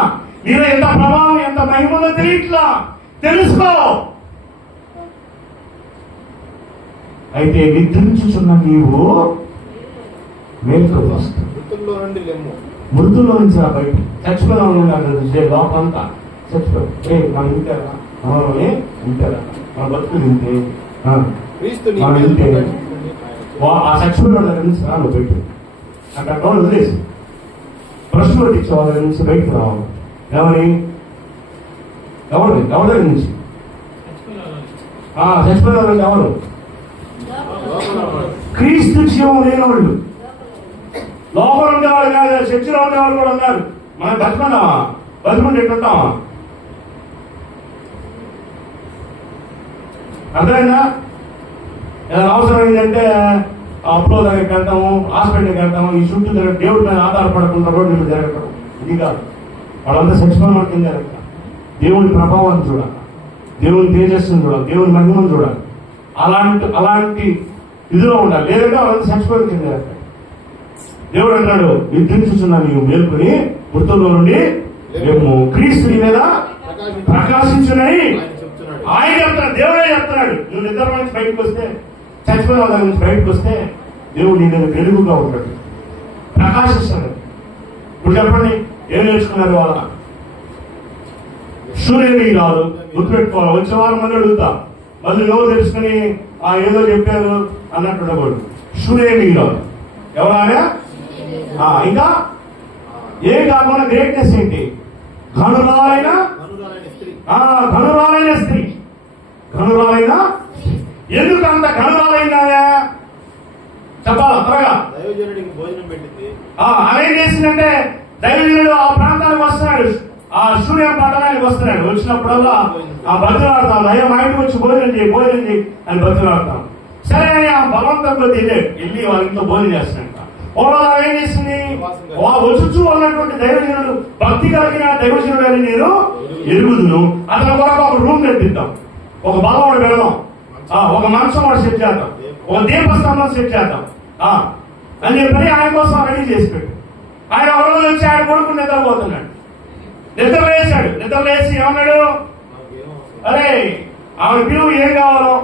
నీలో ఎంత ప్రభావం ఎంత మహిమలో తెలియట్లా. తెలుసుకో. అయితే నిద్రించుచున్న నీవు మేల్కొని వస్తావు. మృతుల్లో నుంచి రా బయట. చచ్చిపోయిన లోపంతా చచ్చిపోయి మనం ఇంటారా? మనలోనే ఇంటారా? మన బతుకు తింటే మనం ఇంటే ఆ చచ్చిపోయిన వాళ్ళ నుంచి రా నువ్వు బయట. అక్కడ వాళ్ళు వదిలేసి ప్రశ్న పట్టించే వాళ్ళ నుంచి బయటకు రావాలి. ఎవరి దగ్గర నుంచి? చచ్చిపోయిన వాళ్ళకి ఎవరు? క్రీస్తు జీవం లేని వాళ్ళు. లోపల ఉండేవాళ్ళు కాదు, చర్చిలో ఉండేవాళ్ళు కూడా ఉన్నారు. మనం బతుకున్నామా? బతుకుంటే ఎట్టుంటామా? అర్థమైందా? ఏదైనా అవసరం ఏంటంటే అప్పులో దగ్గరికి వెళ్తాము, హాస్పిటల్కి వెళ్తాము. ఈ చుట్టూ దగ్గర దేవుడి మీద ఆధారపడకుండా రోడ్డు మీద జరగటం ఇది కాదు. వాళ్ళంతా చచ్చిపోయిన వాటి కింద జరగట. దేవుని ప్రభావాన్ని చూడాలి, దేవుని తేజస్సును చూడాలి, దేవుని మహిమను చూడాలి. అలాంటి ఇదిలో ఉండాలి. లేదంటే వాళ్ళంతా చచ్చిపోయిన కింద జరగట. దేవుడు అంటాడు, నిద్రించుచున్నా నీవు మేల్కొని మృతుల్లో నుండి మేము క్రీస్తుని మీద ప్రకాశించునని ఆయన చెప్తున్నాడు. దేవుడే చెప్తున్నాడు. నువ్వు నిద్ర నుంచి బయటకు వస్తే, చచ్చిపోయిన వాళ్ళ నుంచి బయటకు వస్తే దేవుడు నీ మీద వెలుగుగా ఉంటాడు, ప్రకాశిస్తాడు. ఇప్పుడు చెప్పండి, ఏం నేర్చుకున్నారు వాళ్ళ? సూర్యుని రాదు గుర్తుపెట్టుకోవాలి. వచ్చే వారం మంది అడుగుతా, మళ్ళీ నోరు తెలుసుకుని ఏదో చెప్పారు అన్నట్టు ఉండకూడదు. సూర్యుని రాదు ఎవరైనా. ఇంకా ఏం కాకుండా గ్రేట్నెస్ ఏంటి? ఘనురాలైన స్త్రీ. ఎందుకు అంత ఘనరాలైందాయా చెప్పాలా త్వరగా. దైవజనుడికి భోజనం పెట్టింది. ఆమె ఏం చేసిందంటే దైవజనుడు ఆ ప్రాంతానికి వస్తున్నాడు, ఆ సూర్య పట్టణానికి వస్తున్నాడు. వచ్చినప్పుడల్లా ఆ బతులాడతాను, అయ్యా మా ఇంటికి వచ్చి భోజనం చేయి అని బతులాడతాం. సరే ఆ బలవంతంలో వెళ్ళి వాళ్ళ ఇంట్లో భోజనం చేస్తాడంట. పూర్వం ఏం చేసింది, వచ్చు అన్నటువంటి దైవజనుడు, భక్తి కలిగిన దైవజనుడు అని నేను ఎరుగుదును. అతని కొరకు ఒక రూమ్ కట్టిద్దాం, ఒక బలవాడు పెడదాం, ఒక మంచం వాడు సెట్ చేద్దాం, ఒక దీపస్తంభం సెట్ చేద్దాం అని చెప్పని ఆయన కోసం రెడీ చేసి పెట్టు. ఆయన ఒక రోజు వచ్చి ఆయన కొడుకు నిద్రపోతున్నాడు. నిద్ర లేచి ఏమన్నాడు, అరే ఆమె పిలువు ఏం కావాలో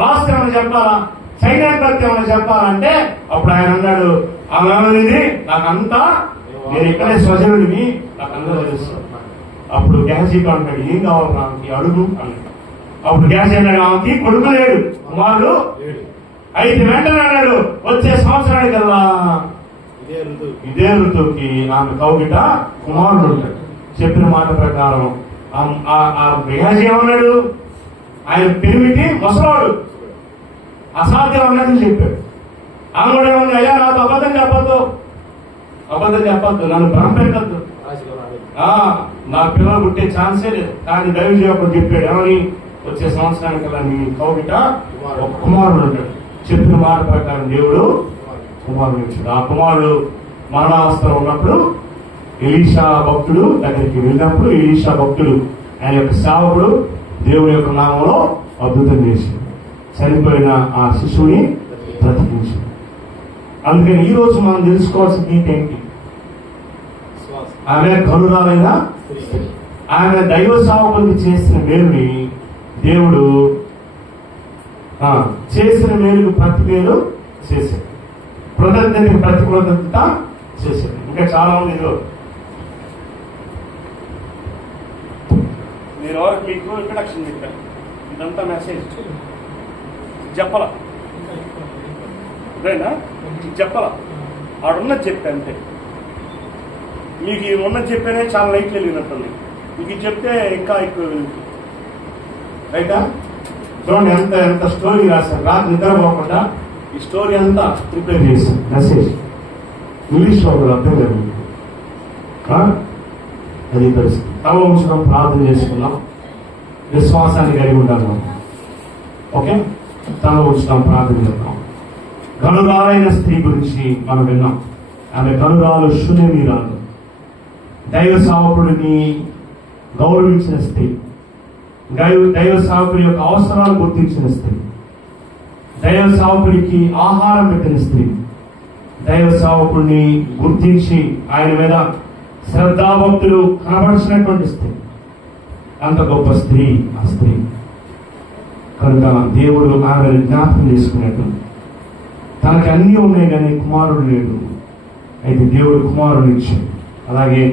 రాస్తే ఏమైనా చెప్పాలా, సైన్యాధిపతి ఏమైనా చెప్పాలంటే అప్పుడు ఆయన అన్నాడు, ఆమె ఏమనేది నాకంతా నేను ఇక్కడే స్వజనుడిని నాకంతా తెలుసు. అప్పుడు గ్యాసీ అంటాడు, ఏం కావాలి ఆమెకి అడుగు అన్నాడు. అప్పుడు గ్యాసీ అన్నాడు, ఆమెకి కొడుకు లేడు, కుమారుడు. అయితే వెంటనే అన్నాడు, వచ్చే సంవత్సరానికల్లా ఇదే ఋతువుకి ఆమె కౌగిట కుమారుడు ఉంటాడు. చెప్పిన మాట ప్రకారం గ్యాసీ ఏమన్నాడు, ఆయన పెరిమిటి ముసలాడు, అసాధ్యం అన్నది చెప్పాడు. ఆమె కూడా ఏమన్నా, అయ్యా నాతో అబద్ధం చెప్పద్దు, నన్ను భ్రమ పెట్టద్దు, నా పిల్లలు పుట్టే ఛాన్సే లేదు. కానీ దైవజనుడు చెప్పాడు, ఏమని, వచ్చే సంవత్సరానికల్లా నీ కౌగిట ఒక కుమారుడు ఉంటాడు. చెప్పిన మాట ప్రకారం దేవుడు కుమారుడు ఇచ్చాడు. ఆ కుమారుడు మరణావస్థలో ఉన్నప్పుడు ఎలీషా భక్తుడు దగ్గరికి వెళ్ళినప్పుడు ఎలీషా భక్తుడు ఆయన యొక్క సేవకుడు దేవుడి యొక్క నామంలో అద్భుతం చేశాడు. చనిపోయిన ఆ శిశువుని బ్రతికించాడు. అందుకని ఈ రోజు మనం తెలుసుకోవాల్సిన నీతి ఏంటి, ఆమె కరుణాలైన ఆమె దైవ సేవకులకి చేసిన మేలుని దేవుడు చేసిన మేలుకు ప్రతి మేలు చేశాడు, కృతజ్ఞతకి ప్రతి కృతజ్ఞత చేశాడు. ఇంకా చాలా మంది నేను ఎవరికి మీకు ఇంట్రడక్షన్ చెప్పాను, ఇదంతా మెసేజ్ చెప్పాలా అదేనా, చెప్పాలా ఆడున్నది చెప్పా అంతే. మీకు ఈ ఉన్నది చెప్పానే చాలా లైట్లు వెళ్ళినట్టుంది, మీకు చెప్తే ఇంకా ఎక్కువ రైటా. చూడండి ఎంత స్టోరీ రాశారు, రాత్రి నిద్రపోకుండా ఈ స్టోరీ అంతా ప్రిపేర్ చేశారు. మెసేజ్ ఇంగ్లీష్ లో కూడా అర్థం జరిగింది. అది పరిస్థితి. తమ ఉంచడం ప్రార్థన చేసుకున్నాం, విశ్వాసాన్ని కలిగి ఉండాలి. ఓకే, తమ ఉంచడం ప్రార్థన చేద్దాం. గనురాలైన స్త్రీ గురించి మనం విన్నాం. ఆమె గనురాలు శూన్యమీరాలు, దైవ సేవకుడిని గౌరవించిన స్త్రీ, దైవ సేవకుడి యొక్క అవసరాలు గుర్తించిన స్త్రీ, దైవ సేవకుడికి ఆహారం పెట్టిన స్త్రీ, దైవ సేవకుడిని గుర్తించి ఆయన మీద శ్రద్ధాభక్తులు కనబడిచినటువంటి స్త్రీ. అంత గొప్ప స్త్రీ ఆ స్త్రీ. కనుక దేవుడు ఆమెను జ్ఞాపకం చేసుకునేటువంటి, తనకు అన్నీ ఉన్నాయి కానీ కుమారుడు లేడు, అయితే దేవుడు కుమారుడు ఇచ్చాడు. అలాగే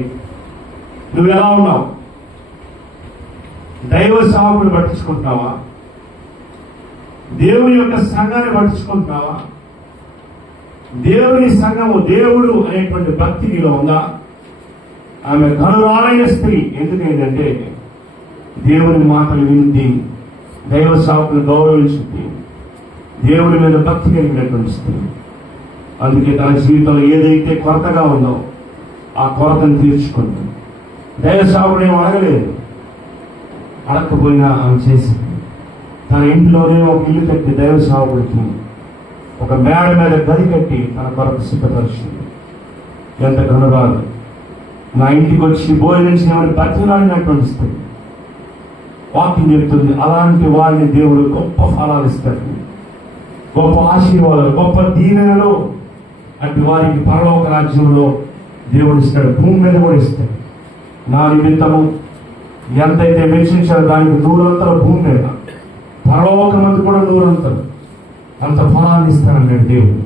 నువ్వు ఎలా ఉన్నావు, దైవ సేవకుని పట్టించుకుంటున్నావా, దేవుని యొక్క సంఘాన్ని పట్టించుకుంటున్నావా, దేవుని సంఘము దేవుడు అనేటువంటి భక్తి నీలో ఉందా? ఆమె ఘనురాలైన స్త్రీ. ఎందుకంటే దేవుని మాటలు వింది, దైవ సేవకుని గౌరవించింది, దేవుడి మీద భక్తి కలిగినటువంటి స్త్రీ. అందుకే తన జీవితంలో ఏదైతే కొరతగా ఉందో ఆ కొరతను తీర్చుకుంది. దైవ సేవకుడు ఏమో అడగలేదు, అడగకపోయినా ఆమె చేసింది. తన ఇంట్లోనే ఒక ఇల్లు కట్టి దైవ సేవకుడికి ఒక మేడ మీద గది కట్టి తన కొరకు సిద్ధపరిచింది. ఎంత ఘనురాలు. నా ఇంటికి వచ్చి భోజనం చేయమని బతిలాడినటువంటి స్త్రీ. వాక్యం చెప్తుంది, అలాంటి వారిని దేవుడు గొప్ప ఫలాలు ఇస్తాడు, గొప్ప ఆశీర్వాదాలు, గొప్ప దీవెనలు. అటు వారికి పరలోక రాజ్యంలో దేవుడు ఇస్తాడు, భూమి మీద కూడా ఇస్తాడు. నా నిమిత్తము ఎంతైతే వెచ్చించారో దానికి 100 భూమి మీద, పరలోకమందు కూడా 100 అంత ఫలాన్ని ఇస్తానన్నాడు దేవుడు.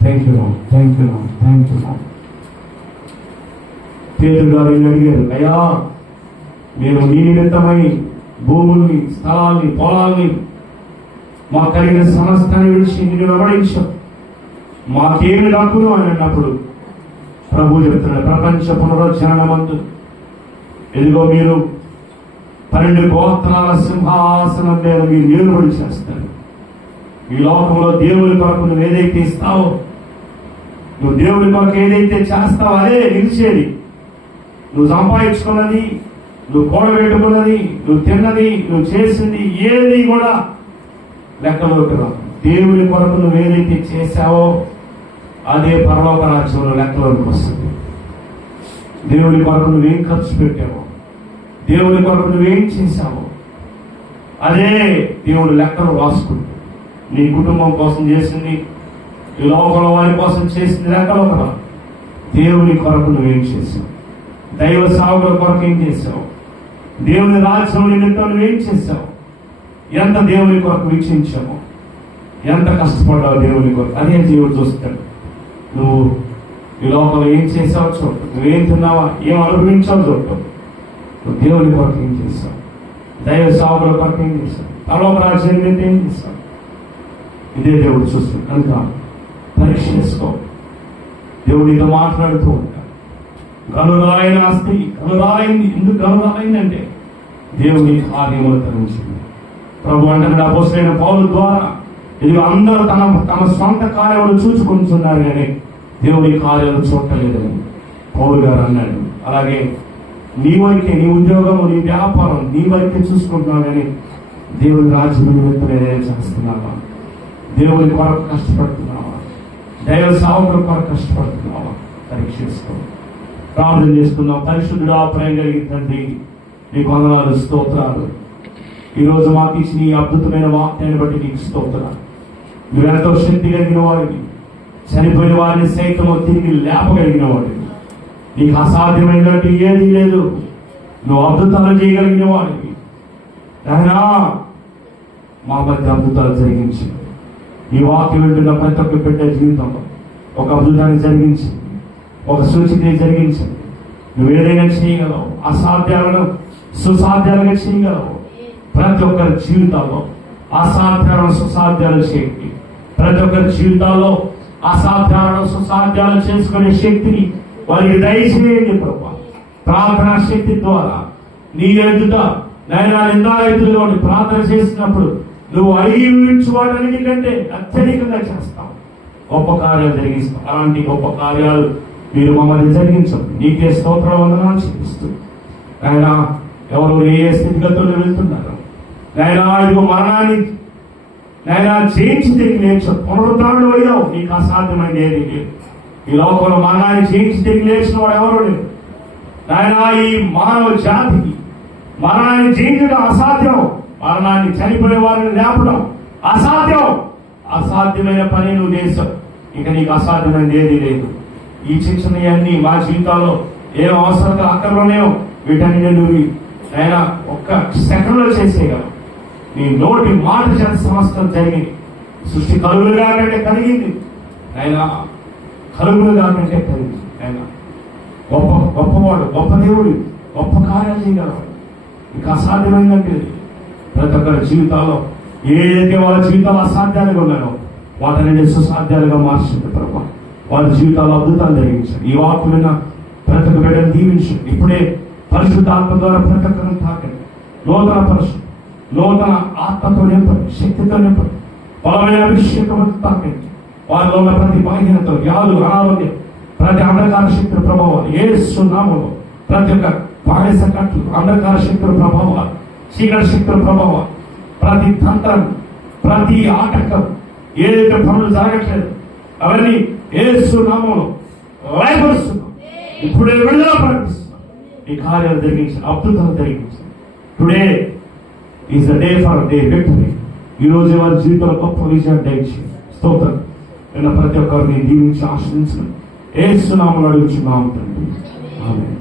Thank you thank you thank you. పేతురు గారు అడిగారు, అయ్యా మేము నీ నిమిత్తమై భూముల్ని, స్థలాల్ని, పొలాల్ని, మాకు కలిగిన సమస్తాన్ని విడిచి నిన్ను వెంబడించాం, మాకేమి దక్కును అని అన్నప్పుడు ప్రభు చెప్తున్నాడు, ప్రపంచ పునరుజ్జనమందు ఎదిగో మీరు 12 గోత్రాల సింహాసనం మీద మీరు ఏలుబడి చేస్తారు, ఈ లోకంలో దేవుని కొరకు నువ్వు ఏదైతే ఇస్తావో, నువ్వు దేవుని కొరకు ఏదైతే చేస్తావో అదే నిలిచేది. నువ్వు సంపాదించుకున్నది, నువ్వు కూడబెట్టుకున్నది, నువ్వు తిన్నది, నువ్వు చేసింది ఏది కూడా లెక్కలోకి రాదు. దేవుని కొరకు నువ్వు ఏదైతే చేశావో అదే పరలోక రాజ్యంలో లెక్కలోకి వస్తుంది. దేవుని కొరకు నువ్వేం ఖర్చు పెట్టావో, దేవుని కొరకు నువ్వేం చేశావో అదే దేవుడు లెక్కలు రాసుకుంటాడు. నీ కుటుంబం కోసం చేసింది, ఈ లోకంలో వారి కోసం చేసింది లెక్కలోకి రాదు. దేవుని కొరకు నువ్వేం చేశావు, దైవ సేవకుల కొరకు ఏం చేశావు, దేవుని రాజ్యం నిమిత్తం నువ్వేం చేశావు, ఎంత దేవుని కొరకు వీక్షించావు, ఎంత కష్టపడ్డావు దేవుని కొరకు, అదే దేవుడు చూస్తాడు. నువ్వు ఈ లోకంలో ఏం చేసావు చూడు, నువ్వేం తిన్నావా, ఏం అనుభవించావు చూడటం. నువ్వు దేవుని కొరకు ఏం చేస్తావు, దైవ సేవకుల కొరకు ఏం చేస్తావు, పరలోక రాజ్యం మీద ఏం చేస్తావు, ఇదే దేవుడు చూస్తాడు. కనుక పరీక్ష చేసుకో. దేవుడు ఇదో మాట్లాడుతూ ఉంటాడు. గనురాలైన ఆస్తి గనురాలైంది. ఎందుకు గనురాలైందంటే దేవుని కార్యములు తరించింది. ప్రభు అంటే అపోస్తలుడైన పౌలు ద్వారా ఇది అందరూ తమ స్వంత కార్యములు చూసుకుంటున్నారు కానీ దేవుని కార్యాలు చూడలేదని పౌలు గారు అన్నాడు. అలాగే నీ వరకే, నీ ఉద్యోగము, నీ వ్యాపారం నీ వరకే చూసుకుంటున్నావు కానీ దేవుని రాజ్యం నిమిత్తం ఏదైనా చేస్తున్నావా, దేవుని కొరకు కష్టపడుతున్నావా, దైవ సేవకుల కొరకు కష్టపడుతున్నావా, పరీక్షిస్తూ ప్రార్థన చేసుకున్నావు. పరిశుద్ధుడు ఆపరేం కలిగిన తండ్రి, నీకు వందనాలు, స్తోత్రాలు. ఈరోజు మాకు ఇచ్చిన ఈ అద్భుతమైన వాక్యాన్ని బట్టి నీకు స్తోత్రాలు. నువ్వెంతో శక్తి కలిగిన వాడివి, చనిపోయిన వారిని సైతం తిరిగి లేపగలిగిన వాడివి. నీకు అసాధ్యమైనట్టు ఏది లేదు. నువ్వు అద్భుతాలు చేయగలిగిన వాడివి. అయినా మా మధ్య అద్భుతాలు జరిగించి ఈ వాక్యం వింటున్న ప్రతి ఒక్క బిడ్డ జీవితంలో ఒక అద్భుతాన్ని జరిగించింది, ఒక సూచికని జరిగించండి. నువ్వేదైనా చేయగలవు, అసాధ్యాలను సుసాధ్యాలుగా చేయగలవు. ప్రతి ఒక్కరి జీవితాల్లో అసాధ్యాలను సుసాధ్యాలు చేయండి. ప్రతి ఒక్కరి జీవితాల్లో అసాధ్యాలను సుసాధ్యాలు చేసుకునే శక్తిని వారికి దయచేయండి ప్రభా. ప్రార్థనా శక్తి ద్వారా నీ ఎదుట నైనా నిందాయుతులుగా ఉండి ప్రార్థన చేసినప్పుడు నువ్వు అడిగి వాటన్నిటికంటే అత్యధికంగా చేస్తావు, గొప్ప కార్యాలు జరిగిస్తావు. అలాంటి గొప్ప కార్యాలు మీరు మమ్మల్ని జరిగించండి. నీకే స్తోత్ర వందనాలు చూపిస్తూ ఆయన ఎవరు ఏ స్థితిగతులు వెళ్తున్నారు నాయనా, ఇదిగో మరణాన్ని నాయనా జయించి తిరిగి లేచు పునరుద్ధరణలు అయ్యావు. నీకు అసాధ్యమైంది ఏది లేదు. ఈ లోకంలో మరణాన్ని జయించి తిరిగి లేచిన వాడు ఎవరు లేదు నాయనా. ఈ మానవ జాతికి మరణాన్ని జయించడం అసాధ్యం. మరణాన్ని చనిపోయే వారిని లేపడం అసాధ్యం. అసాధ్యమైన పని నువ్వు చేసావు. ఇక నీకు అసాధ్యమైనది ఏది లేదు. ఈ శిక్షణలన్నీ మా జీవితాల్లో ఏం అవసరం అక్కర్లోనేమో వీటన్ని నువ్వు అయినా ఒక్క సెకండ్లో చేసేయగలవు. నీ నోటి మాట చేత సమస్తం జరిగింది. సృష్టి కలుగులుగా కంటే కలిగింది ఆయన, కలుగులుగా కంటే కలిగింది ఆయన. గొప్ప గొప్పవాడు, గొప్ప దేవుడు, గొప్ప కార్యాలు చేయగలవాడు. ఇక అసాధ్యమైందంటే ప్రతి ఒక్కరి జీవితాల్లో ఏదైతే వాళ్ళ జీవితాలు అసాధ్యాలుగా ఉన్నాయో వాటిని సుసాధ్యాలుగా మార్చింది ప్రభావ. వారి జీవితాల్లో అద్భుతాలు జరిగించండి. ఈ వాక్కు విన్న ప్రతి ఒక్క బిడ్డను దీవించండి. ఇప్పుడే పరిశుద్ధాత్మ ద్వారా ప్రతి ఒక్కరిని తాకండి. నూతన పరిశుద్ధి, నూతన ఆత్మతో నింపండి, శక్తితో నింపండి, బలమైన అభిషేకం తాకండి. వారిలో ఉన్న ప్రతి బలహీనత, వ్యాధులు, అనారోగ్యం, ప్రతి అంధకార శక్తుల ప్రభావాలు యేసు నామములో, ప్రతి ఒక్క బానిస కట్లు, అంధకార శక్తుల ప్రభావాలు, చీకటి శక్తుల ప్రభావాలు, ప్రతి తంత్రం, ప్రతి ఆటంకం, ఏదైతే పనులు జరగట్లేదు అవన్నీ యేసు నామములో లయపరుస్తున్నాం. ఇప్పుడే విడుదల ప్రకటిస్తున్నాం. ఈ కార్యాలు జరిగించిన అద్భుతాలు జరిగించారు. Today is the day for day victory. ఈ రోజు వారి జీవితంలో గొప్ప విజయాన్ని దయచేయండి. స్తోత్రం. ప్రతి ఒక్కరిని దీవించి ఆశ్రయించడం యేసు నామములో అడుగుచున్నాము తండ్రి. ఆమేన్.